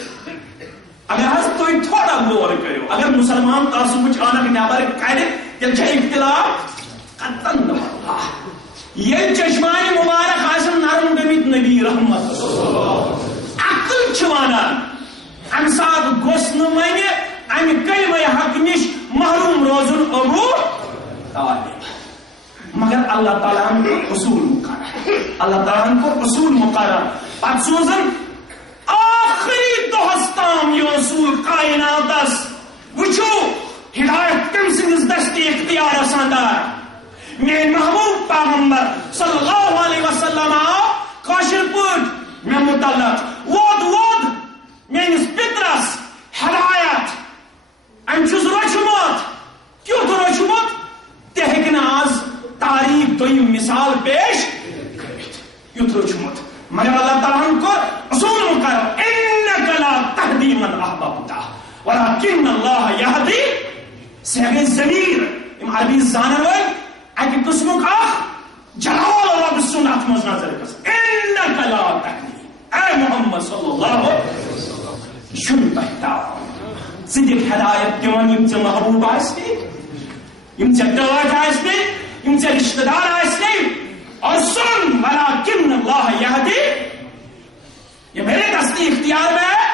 اگر حض تُہۍ تھوڑا غور کٔرِو اگر مسلمان تعصبٕچ عٲنق نٮ۪بر کڑِ تیٚلہِ چھا اختلاف قطعاً واللہ ییٚلہِ چشمانہِ مبارک آسن نرم گٔمٕتۍ نبی رحمت عقل چھِ ونان امہِ ساتہٕ گوٚژھ نہٕ وۄنۍ امہِ کلمہ حق نش محروم روزن ابو طالب مگر اللہ تعالیٰ ہن کوٚر اصوٗل مقرر اللہ تعالیٰ ہن کوٚر اصوٗل مقرر پتہٕ سوزن آخری دۄہس تام یہِ اصوٗل کائناتس وٕچھو ہدایت کٔمۍ سٕنٛدِس دستی اختیارس اندر میٲنۍ محبوب پیغمبر صلی اللہ علیہ وسلم آو کٲشِر پٲٹھۍ مےٚ متعلق ووٚد میٲنِس پِترس ہدایت أمۍ چھُس روچھمُت کیُتھ روچھمُت تہِ ہیٚکہِ نہٕ آز تاریخ دوٚیِم مثال پیش کٔرِتھ یُتھ روچھمُت مگر اللہ تعالیٰ ہن کوٚر اصوٗل مقرر اِنَّکَ لَا تَهْدِی مَنْ أَحْبَبْتَ وَلَٰكِنَّ اللَّهَ يَهْدِی سُہ گٔے ضمیٖر یِم عربی زانن وٲلۍ اَکہِ قٕسمُک اکھ جلال رۄب سُنٛد اَتھ منٛز نظر گژھِ اِنَّکَ لَا تَهْدِی اے محمد صلی اللہ علیہ وسلم یہِ چھُنہٕ تۄہہِ تام ژٕ دِکھ ہدایت دِوان یِم ژےٚ محبوب آسنٕے یِم ژےٚ ٹٲٹھ آسنٕے یِم ژےٚ رشتہٕ دار آسنٕے اور سن ولیکن اللہ یہدی یہ میرے دستی اختیار میں ہے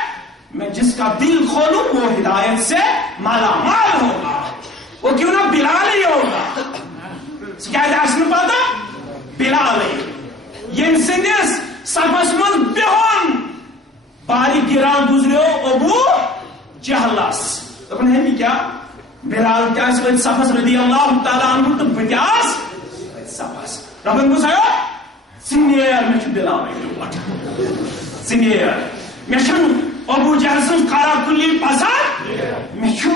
میں جس کا دل کھولوں وہ ہدایت سے مالا مال ہوگا وہ کیوں نہ بلال ہی ہوگا کیا آسن پاتا بلال ہی یم سندس سبس من بہن باری گران گزریو ابو جہلس دپن ہے کیا بلال کیا اس وقت سفس رضی اللہ تعالیٰ عنہ تو بتیاس سفس ربن گزایا سنیر میں چھو بلال سنیر میں چھو ابو جہل سن کارا کلی پسند میں چھو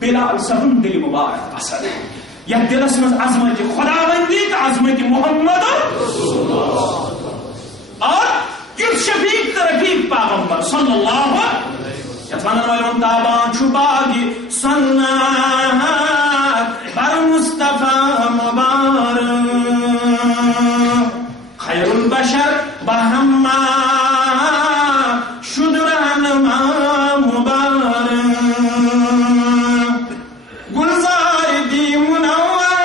بلال سبن دل مبارک پسند یا دلس میں عظمت خداوندی کا عظمت محمد اور یہ شفیق رفیق پیغمبر صلی اللہ علیہ وسلم یتوانن والون تابان چھپاگی سنات بر مصطفیٰ مبارک خیر البشر بہما شد رہنما مبارک گلزار دی منور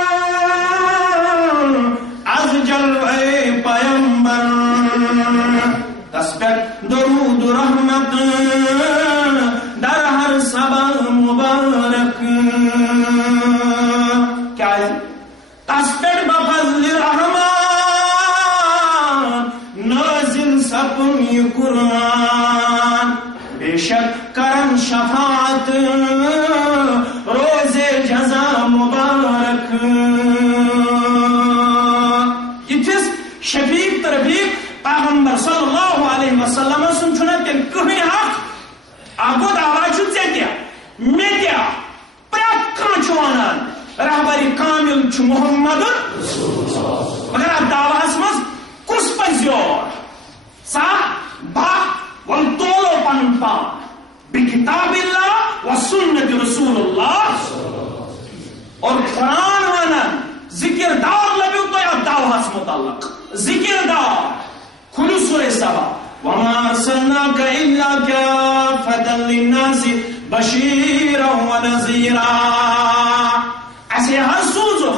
از جلوہ پیمبر تسبیح درود رحمت در ہر سبا مبارک کیا ہے تسبیح بفضل رحمان نازل سپن یہ قرآن بے شک کرن شفاعت روز جزا مبارک اتھس شفیق ترفیق پیغمبر صلی اللہ علیہ وسلم سن چھنا تیل کہیں حق آگو دعوی چھو ژےٚ مےٚ تہِ پرٛٮ۪تھ کانٛہہ چھُ ونان رہبری کامل چھُ محمد مگر اتھ دعواہس منٛز کُس پزِ یور ژٕ باہ ول تولو پنُن پان بکتاب اللہ و سنت رسول اللہ اور قرآن ونان ذکر دار لبیو تو اتھ دعواہس متعلق ذکر دار کھلو سورہ سبا وما ارسلناك الا كافة للناس بشيرا ونذيرا اسے ہر سوزو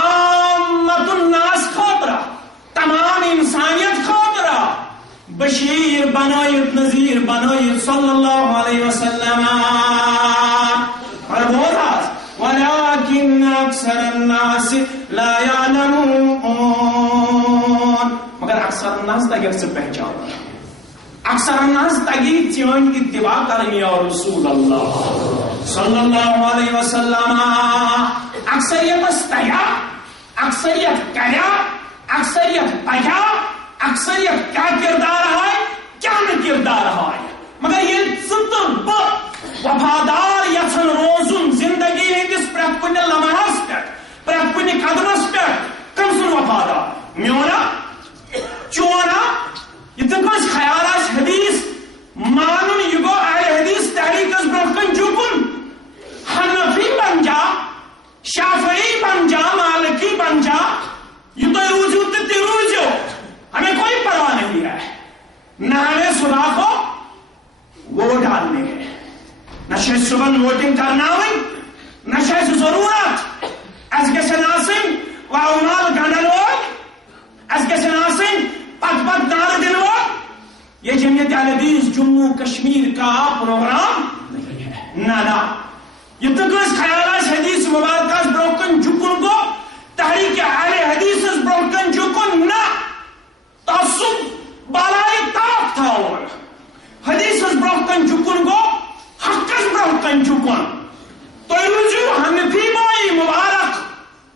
عامت الناس خاطرہ تمام انسانیت خاطرہ بشیر بنائیت نذیر بنائیت صلی اللہ علیہ وسلم اور وہ راز ولكن اکثر الناس لا يعلمون مگر اکثر الناس تگیر سے پہچان اکثر الناس تگی چیون اتباع کرنی اور رسول اللہ صلی اللہ علیہ وسلم اکثریت استیا اکثریت کریا اکثریت پکیا اکثریت کیا کردار ہے کیا نہ کردار ہے مگر یہ ژٕ بہٕ وفادار یژھن روزن زندگی ہندس پرٛٮ۪تھ کُنہِ لمحس پٮ۪ٹھ پرٛٮ۪تھ کُنہِ قدمس پٮ۪ٹھ کم سُنٛد وفادار میونا چونا یہ کٲنٛسہِ خیال آسہِ حدیث مانُن یہِ گوٚو اہل حدیث تحریٖکس برٛونٛہہ کَنہِ جُکُن حنفی بن جا شافعی بن جا مالکی بن جا یہ تو روزو تو روزو ہمیں کوئی پرواہ نہیں ہے نہ ہمیں سراخ ہو ووٹ ڈالنے ہیں نہ شاید صبح ووٹنگ کرنا ہوئی نہ شاید ضرورت اس کے سناسن وعمال گھنڈل ووٹ اس کے سناسن پت پت دار دن ووٹ یہ جمعیت اہل حدیث جموں کشمیر کا پروگرام نہیں ہے نہ یہ تو کس خیال آس حدیث مبارکہ برونکن جھکن گو تحریک اہل حدیث برونکن جھکن نہ تعصب بالائے طاق تھا اور حدیث برونکن جھکن گو حقس برونکن جھکن تو روزو حنفی بائی مبارک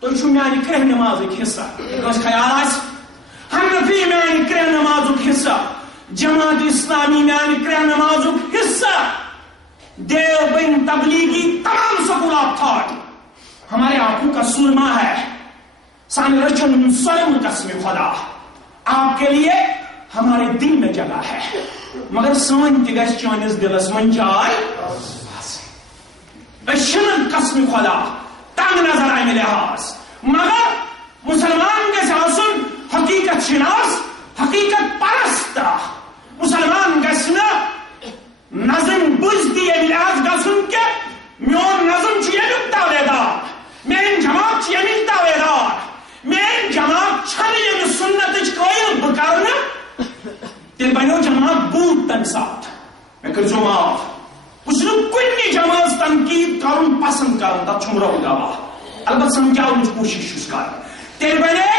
تو چھو میانی کرہ نماز ایک حصہ کس خیال آس حنفی میانی کرہ نماز ایک حصہ جماعت اسلامی میانی کرہ نماز ایک حصہ دیوبند تبلیغی تمام سکولات تھاٹ ہمارے آنکھوں کا سرما ہے سان رچن سرم قسم خدا آپ کے لیے ہمارے دل میں جگہ ہے مگر سن تہ گژھِ چٲنِس دلس منٛز جاے أسۍ قسم خدا تنگ نظر امہِ لحاظ مگر مسلمان گژھِ آسُن حقیقت شناس حقیقت پرست مسلمان گژھِ نہٕ نظم بزتی یہ لحاظ گسن کے میون نظم چیمیک تاویدار مین جماعت چیمیک تاویدار مین جماعت چھن یہ سنت قائل بکرنا تیل بنو جماعت بوت تم ساتھ میں کرزو معاف اس نے کنی جماعت تنقید کرن پسند کرن تا چھمرا گواہ البت سمجھاؤ کوشش اس کر تیل بنے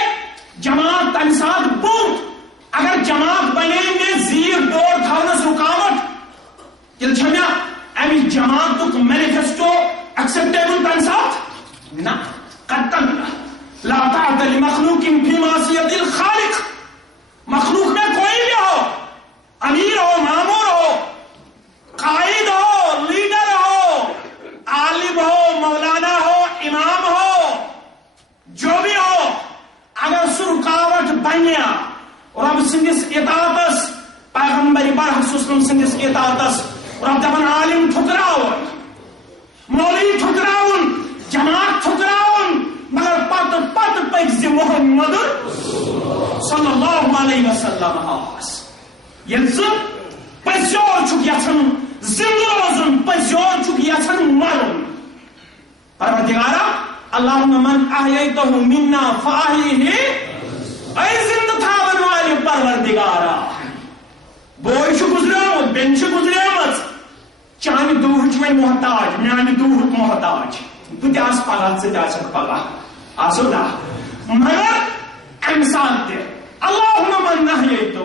جماعت تم ساتھ بوت اگر جماعت بنے میں زیر دور تھاونس رکاوٹ تیل چھمیا امی جماعت مینیفیسٹو ایکسپٹیبل تم ساتھ نہ قطعا لا طاعت لمخلوق فی معصیت الخالق مخلوق میں کوئی بھی ہو امیر ہو مامور ہو قائد ہو لیڈر ہو عالم ہو مولانا ہو امام ہو جو بھی ہو اگر سر رکاوٹ بنیا رب سندس اطاعتس پیغمبر برحق سندس اطاعتس رب دپان عالم ٹھکراون مولوی ٹھکراون جماعت ٹھکراون مگر پت پک محمد صلی اللہ علیہ وسلم آس یل پزیور چھک یژھان زندہ روزن پزیور چھک یژھان مرن پروردگارا اللہم من احییتہ منا فاحیہ اے زندہ تھاون والے پروردگارا بوئی چھ گزریمت بین چھ گزریمت چانہ دوہچ وی محتاج میانہ دوہک محتاج بہ تہ آس پگہ ژٕ تہ آسکھ پگہ آسو نا مگر امہ ساتھ تہ اللہم من احییتہ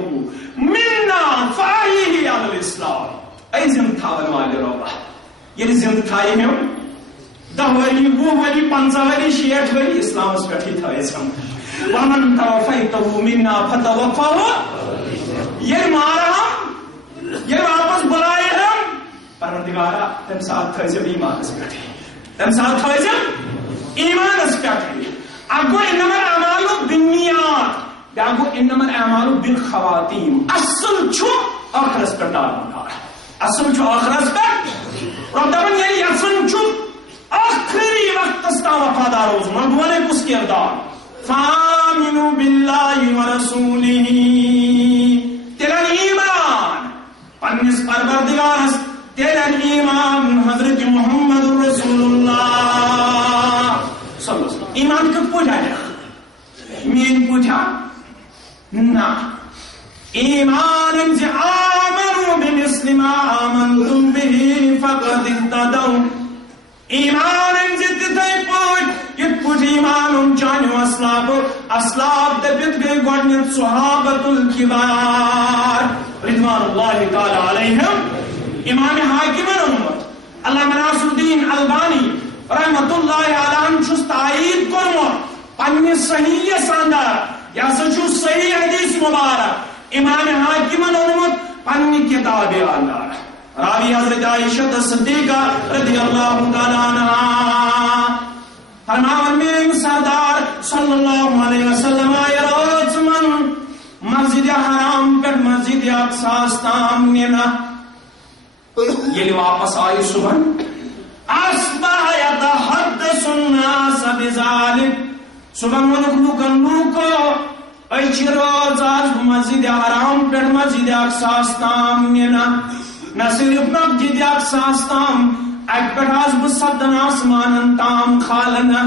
منا فاحیہ علی الاسلام اے زندہ تھاون والے ربا ییٚلہِ زندہ تھایہِ مےٚ 10 ؤری 20 ؤری 50 ؤری 60 ؤری اسلامس پٮ۪ٹھٕے تھٲیِسم ومن توفیتہ منا فتوفہ یہ مارہم یہ واپس بلائے ہم پروردگارا تم ساتھ تھٲیزیو ایمانس پٮ۪ٹھٕے تم ساتھ تھٲیزیو ایمانس پٮ۪ٹھٕے اکھ گوٚو انما الاعمال بالنیات بیاکھ گوٚو انما الاعمال بالخواتیم اصل چھُ ٲخرس پٮ۪ٹھ دارمدار اصل چھُ ٲخرس پٮ۪ٹھ رب دپان ییٚلہِ یژھان چھُ آخری وقتس تام وفادار روزُن وۄنۍ بہٕ وَنَے کُس کردار فآمنوا بالله ورسوله تیرن ایمان پنس پروردگارس تیرن ایمان حضرت محمد رسول اللہ صلی اللہ علیہ وسلم ایمان کب پوچھا جائے مین پوچھا نا ایمان سے آمنوا بمثل ما آمنتم به فقد اهتدوا ایمان سے تتھے پوچھ یہ پوچھ ایمان چانو اسلاب دبت گئی گوڑنیت صحابت الکبار رضوان اللہ تعالی علیہم امام حاکم امت علامہ ناصر الدین البانی رحمت اللہ علیہ چھس تائید کرمت پنہ صحیح ساندار یہ سا صحیح حدیث مبارک امام حاکمن اونمت پنہ کتاب اندر راوی حضرت عائشہ صدیقہ رضی اللہ تعالی عنہا فرماون میرے سردار صلی اللہ علیہ وسلم آئے روز من مسجد حرام پر مسجد اقصی تام نینا یہ واپس آئی صبح اصبح يتحدث الناس بذلك صبح ونخلوکن لوکو ایچی روز آج مسجد حرام پر مسجد اقصی تام نینا نہ صرف مسجد اقصی تام اکبر آز بصدن آسمان تام خالنا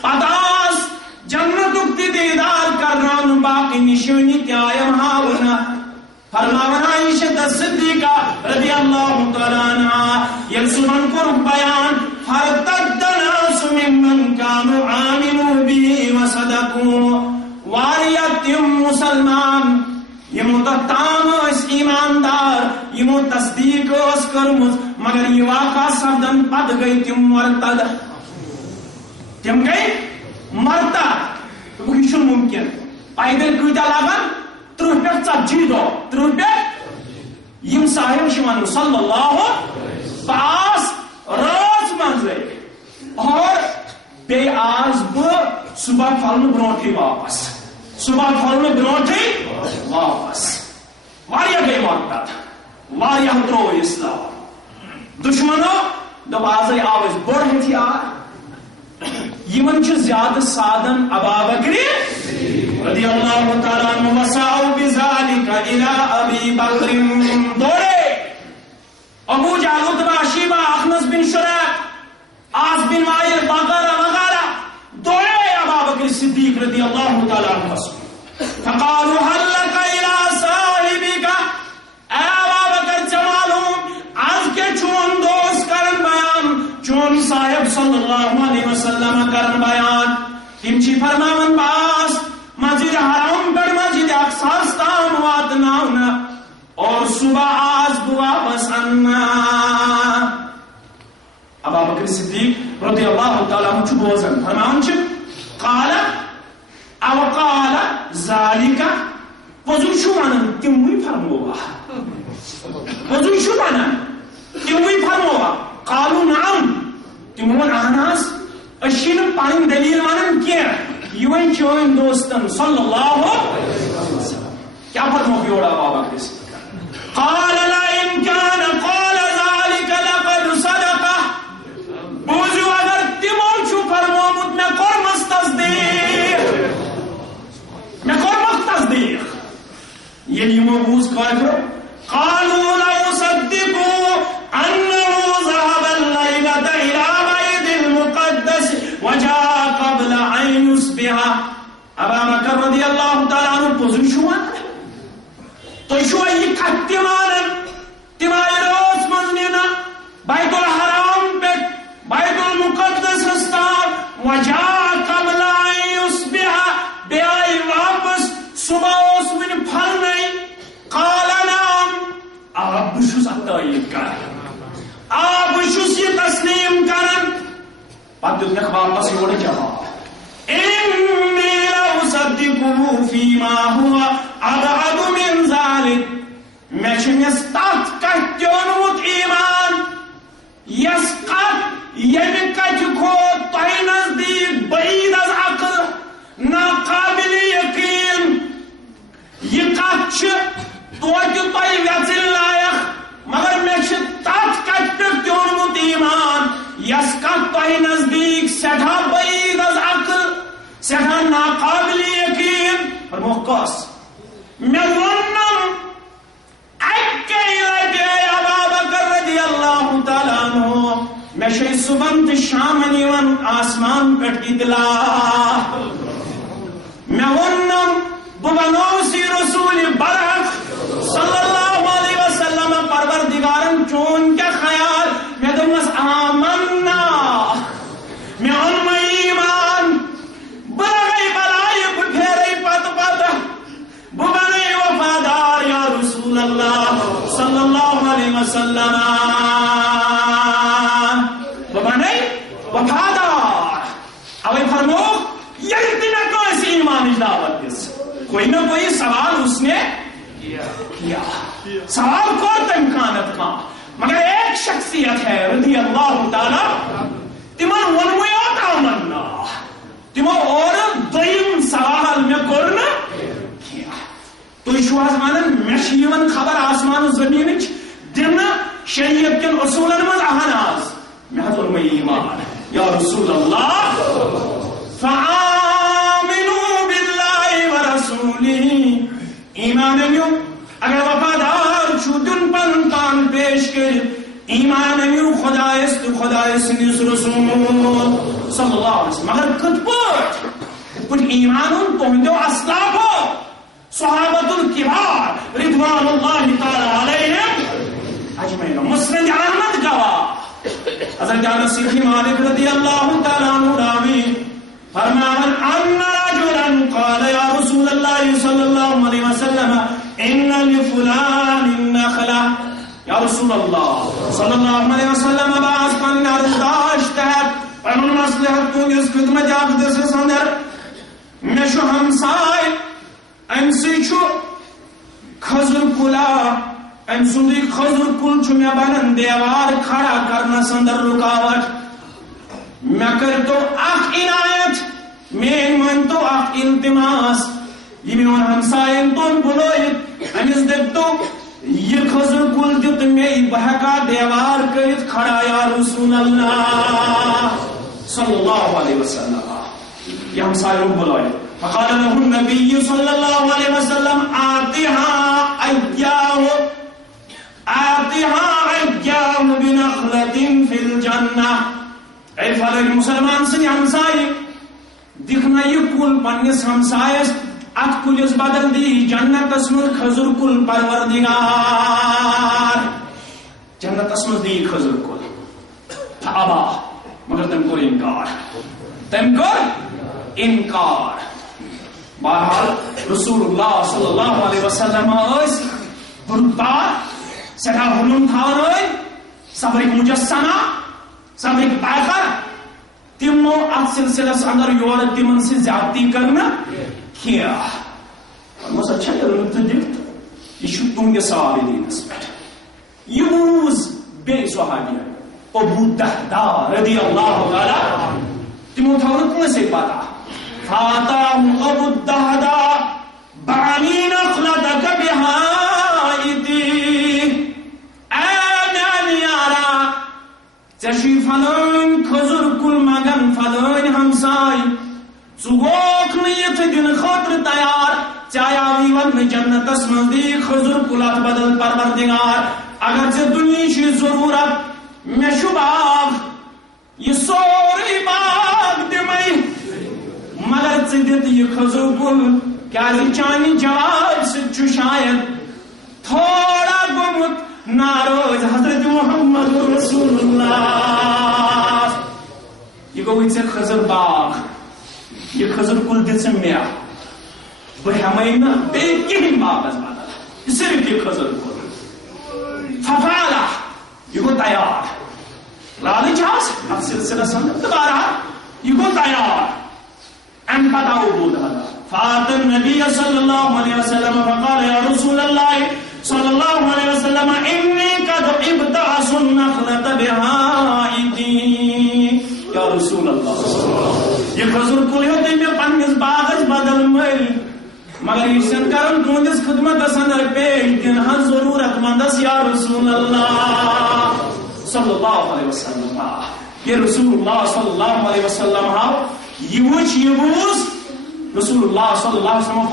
پتاس جنت اکتی دیدار کرنا باقی نشونی کیا یمہاونا فرماون عائشہ صدیقہ رضی اللہ تعالیٰ عنہ یلسمن قرب بیان فرتد ناس ممن کانو آمنوا بھی وصدقوا واریت مسلمان یمو تام اس ایماندار یمو تصدیق اس کرمز مگر یہ واقع سبدن پد گئی تم مرتد تم گئی مرتد وہ کچھ ممکن پیدل کوئی لگن 30 پہ 40 دو 30 پہ یم صاحب شمان صلی اللہ پاس روز منزے اور بے آز بہ صبح پھلن برونٹھی واپس صبح پھلن برونٹھی واپس واریاہ گئی مرتد واریاہ ترو اسلام دشمنو دوازے آواز بڑھ ہتھیار یمن چھ زیادہ سادن ابا بکر رضی اللہ تعالیٰ عنہ وسعوا بذلك الى ابی بکر دوڑے ابو جہل عتبہ شیبہ اخنس بن شریح عاص بن وائل وغیرہ وغیرہ دوڑے ابا بکر صدیق رضی اللہ تعالیٰ عنہ فقالوا هل لك الى صاحبك اے ابا بکر معلوم آج کے چون دوست کرن بیان چون صاحب صلی اللہ علیہ وسلم کرن بیان تمچی فرماون باس مسجد حرام پر مسجد اقصی تام واتنا اور صبح آز واپس آنا ابا بکر صدیق رضی اللہ تعالیٰ عنہ بوزن فرماون قال او قال ذالک وضو شو ونن تموی فرموا وضو شو ونن تموی فرموا قالوا نعم تمون احناس اشین پانی دلیل ونن کیا یوین چوین دوستن صلی اللہ علیہ وسلم کیا فرمو بیوڑا بابا کسی قال لئن كان قال ذلك لقد صدقه بوزو اگر تمون چو فرمو مد میں قرمس تصدیق میں قرمس تصدیق یعنی موز کافر قالوا لو صدقوا انه ذهب الليلة الى بيت المقدس وجاء قبل ان يصبح ابا بکر رضی اللہ تعالیٰ عنہ پوزن شوان تو شو یہ کتمان تمہارے روز منزلنا بیت الحرام پہ بیت المقدس رستان وجاء قبل ان يصبح بے آئی واپس صبح اس من پھل نہیں قال نام آپ بشوز اتائیت کرن آپ بشوز یہ تسلیم کرن پت دنیا واپس یوڑ جواب انی لأصدقه فيما هو ابعد من ذلك میں چھنس تات کہتیونمت ایمان یس قد یمی کت کو تہی نزدیک بعید از عقل ناقابل یقین یہ کت چھ توجہ تہی ویچن لائق مگر میں چھ تات کہتیونمت ایمان یس کت تہی نزدیک سٹھا بعید از عقل سٹھا ناقابل یقین اور محقص میں ونم اکی لگے ابا بکر رضی اللہ تعالیٰ عنہ میں شئی صبح شام نیون آسمان پر اطلاع میں ونم ببنوسی رسول برحق صلی اللہ علیہ وسلم پروردگارن چون کیا خیال میں دنس آمنا میں علم ایمان برغی بلائی بپھیرئی پت پت ببنی وفادار یا رسول اللہ صلی اللہ علیہ وسلم ببنی وفادار اوی فرمو دعوت دس، کوئی نہ کوئی سوال اس نے کیا، سوال کو امکانت کا، مگر ایک شخصیت ہے رضی اللہ تعالی تمن ونویات آمنا تمو اور دویم سوال میں کرنا کیا. تو شواز مانن مشیون خبر آسمان و زمین دن شریعت کن اصولن من احناز محضر میں ایمان یا رسول اللہ فآمنوا باللہ ورسولہ ایمان نیو اگر وفادار چھو دن پن تان پیش کر ایمان نیو خدا است خدا سنیس رسول صلی اللہ علیہ وسلم مگر کت ایمانون تہندو اسلافو صحابت الکبار رضوان اللہ تعالی علیہم اجمعین. مسند احمد گواہ حضرت انس بن مالک رضی اللہ تعالی عنہ راوی فرمایا ان رجلا قال یا رسول اللہ صلی اللہ علیہ وسلم ان لفلان نخلہ یا رسول اللہ صلی اللہ علیہ وسلم باز پن داشت ہے پن مصلحت تو اس خدمت آپ دس سندر میں شو ہمسائے ام سی چھو خضر کلا ام سندی خضر کل چھو میں بنن دیوار کھڑا کرنا سندر رکاوٹ میں کر تو اخ عنایت میں من تو اخ التماس یہ میں ان ہمسائن تون بلوئیت امیز دیکھ تو یہ خضر کل دیت میں بہکا دیوار کرت کھڑا یا رسول اللہ صلی اللہ علیہ وسلم. یہ ہمسائن بلوئیت فقال له النبي صلى الله عليه وسلم آتها أيام بنخلة في الجنة. اے فلک مسلمان سن ہمسائے دکھنا یہ کل پنس ہمسائس ات کلس بدل دی جنت اسمل خضر کل پروردگار جنت اسمل دی خضر کل فابا مگر تم کو انکار. بہرحال رسول اللہ صلی اللہ علیہ وسلم اس بردار سٹھا حلم تھاون صبرک مجسمہ صبرک طاقت تمو ات سلسلس اندر یور تمن سے زیادتی کرنا کیا. مس اچھا رت دکھ یہ تہندس سوال دینس پہ یہ بے صحابی ابو دہدہ رضی اللہ تعالی تمو تھاون کون سے پتا فاتاه ابو الدهداء بعني نخلتك بهائدي انا نيارا تشي فلان خضر كل مغن فلان همساي سوغوك نيت دن خاطر تیار چایا ویون جنت اسمن دی خضر کلات بدل پروردگار اگر سے دنیا کی ضرورت میں شباغ یہ سوری باغ دمائی مگر ثدت یہ خضر کل کیا چانی جواب سے شاید تھوڑا گمت ناروز حضرت محمد رسول اللہ. یہ گوئی سے خضر باغ یہ خضر کل دل سے میا بہمائنا بے کہیں باغ بدل صرف یہ خضر کل ففالا یہ گو تیار لالچ چاس اب سلسلہ سمجھ دوبارہ یہ گو تیار ان بتاؤ بود فات النبی صلی اللہ علیہ وسلم فقال یا رسول اللہ صلی اللہ علیہ وسلم انی قد ابتعص النخلة بهائدی. یا رسول اللہ یہ خضر کل ہوتے میں پنگز باغز بدل مل مگر یہ سن کرن تونس خدمت سندر پیش دن ہر ضرورت مندس یا رسول اللہ صلی اللہ علیہ وسلم. یہ رسول اللہ صلی اللہ علیہ وسلم یہ رسول اللہ صلی اللہ علیہ وسلم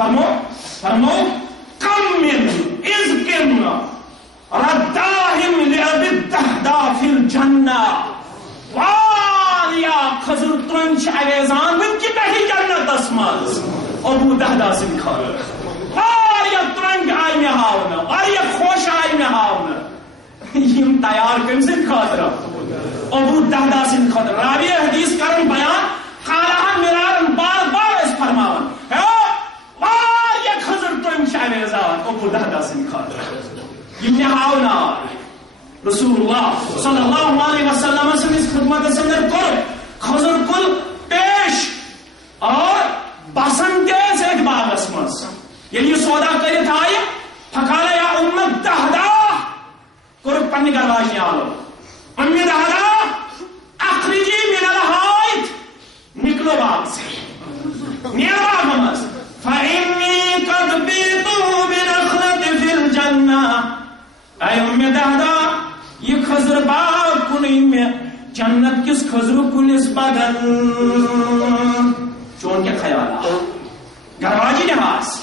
فرمو کم من اذکن رداہم لأبی الدہداء فی الجنہ واریا خضر ترنچ عویزان من کی پہی جنت اسماز ابو دہدہ سن کھا واریا ترنچ آئی میں ہاونا واریا خوش آئی میں ہاونا یہ تیار کم سن کھاتر ابو دہدہ سن کھاتر راوی حدیث کرن بیان خالہن مرارن بار بار اس فرماون واریا خضر ترنچ عویزان ابو دہدہ سن کھاتر یہ نہاونا رسول اللہ صلی اللہ علیہ وسلم سے اس خدمت سندر کر خضر کل پیش اور بسنتے سے ایک پنہ گھر واجنہ عالم امی دہدا اخرجی من الحائط نکلو باغ سے نیرو باغ مز فإنی قد بیتو بنخلت فی الجنہ اے امی دہدا یہ خضر باغ کنی میں جنت کس خضر کلس بدل چون کیا خیال گھرواجی نواز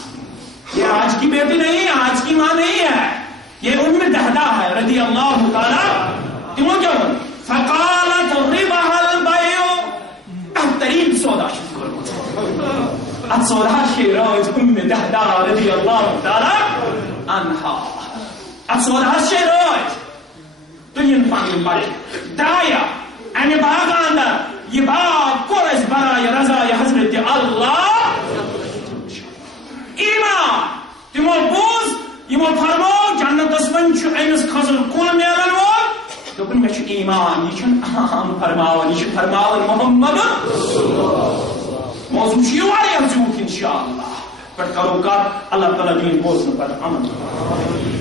یہ آج کی بیٹی نہیں آج کی ماں نہیں ہے یہ ام دہدا ہے رضی اللہ تعالی تمہوں کیا بول فقالت ربح البیع بہترین سودا شکر ات سودا شیراج ام دہدا رضی اللہ تعالی عنہا ات سودا شیراج تو یہ پانی پڑے دایا امی باغ اندر یہ باغ کورش برای رضای حضرت اللہ ایمان تمو بوز یمو فرمو جنتس من امس خضر کل میلن وول دوپن مے ایمان یہ عام فرماون یہ فرماون محمد موضوع یہ واریاہ زیوت انشاءاللہ پہ کرو کر اللہ تعالیٰ دین بوزن پہ امن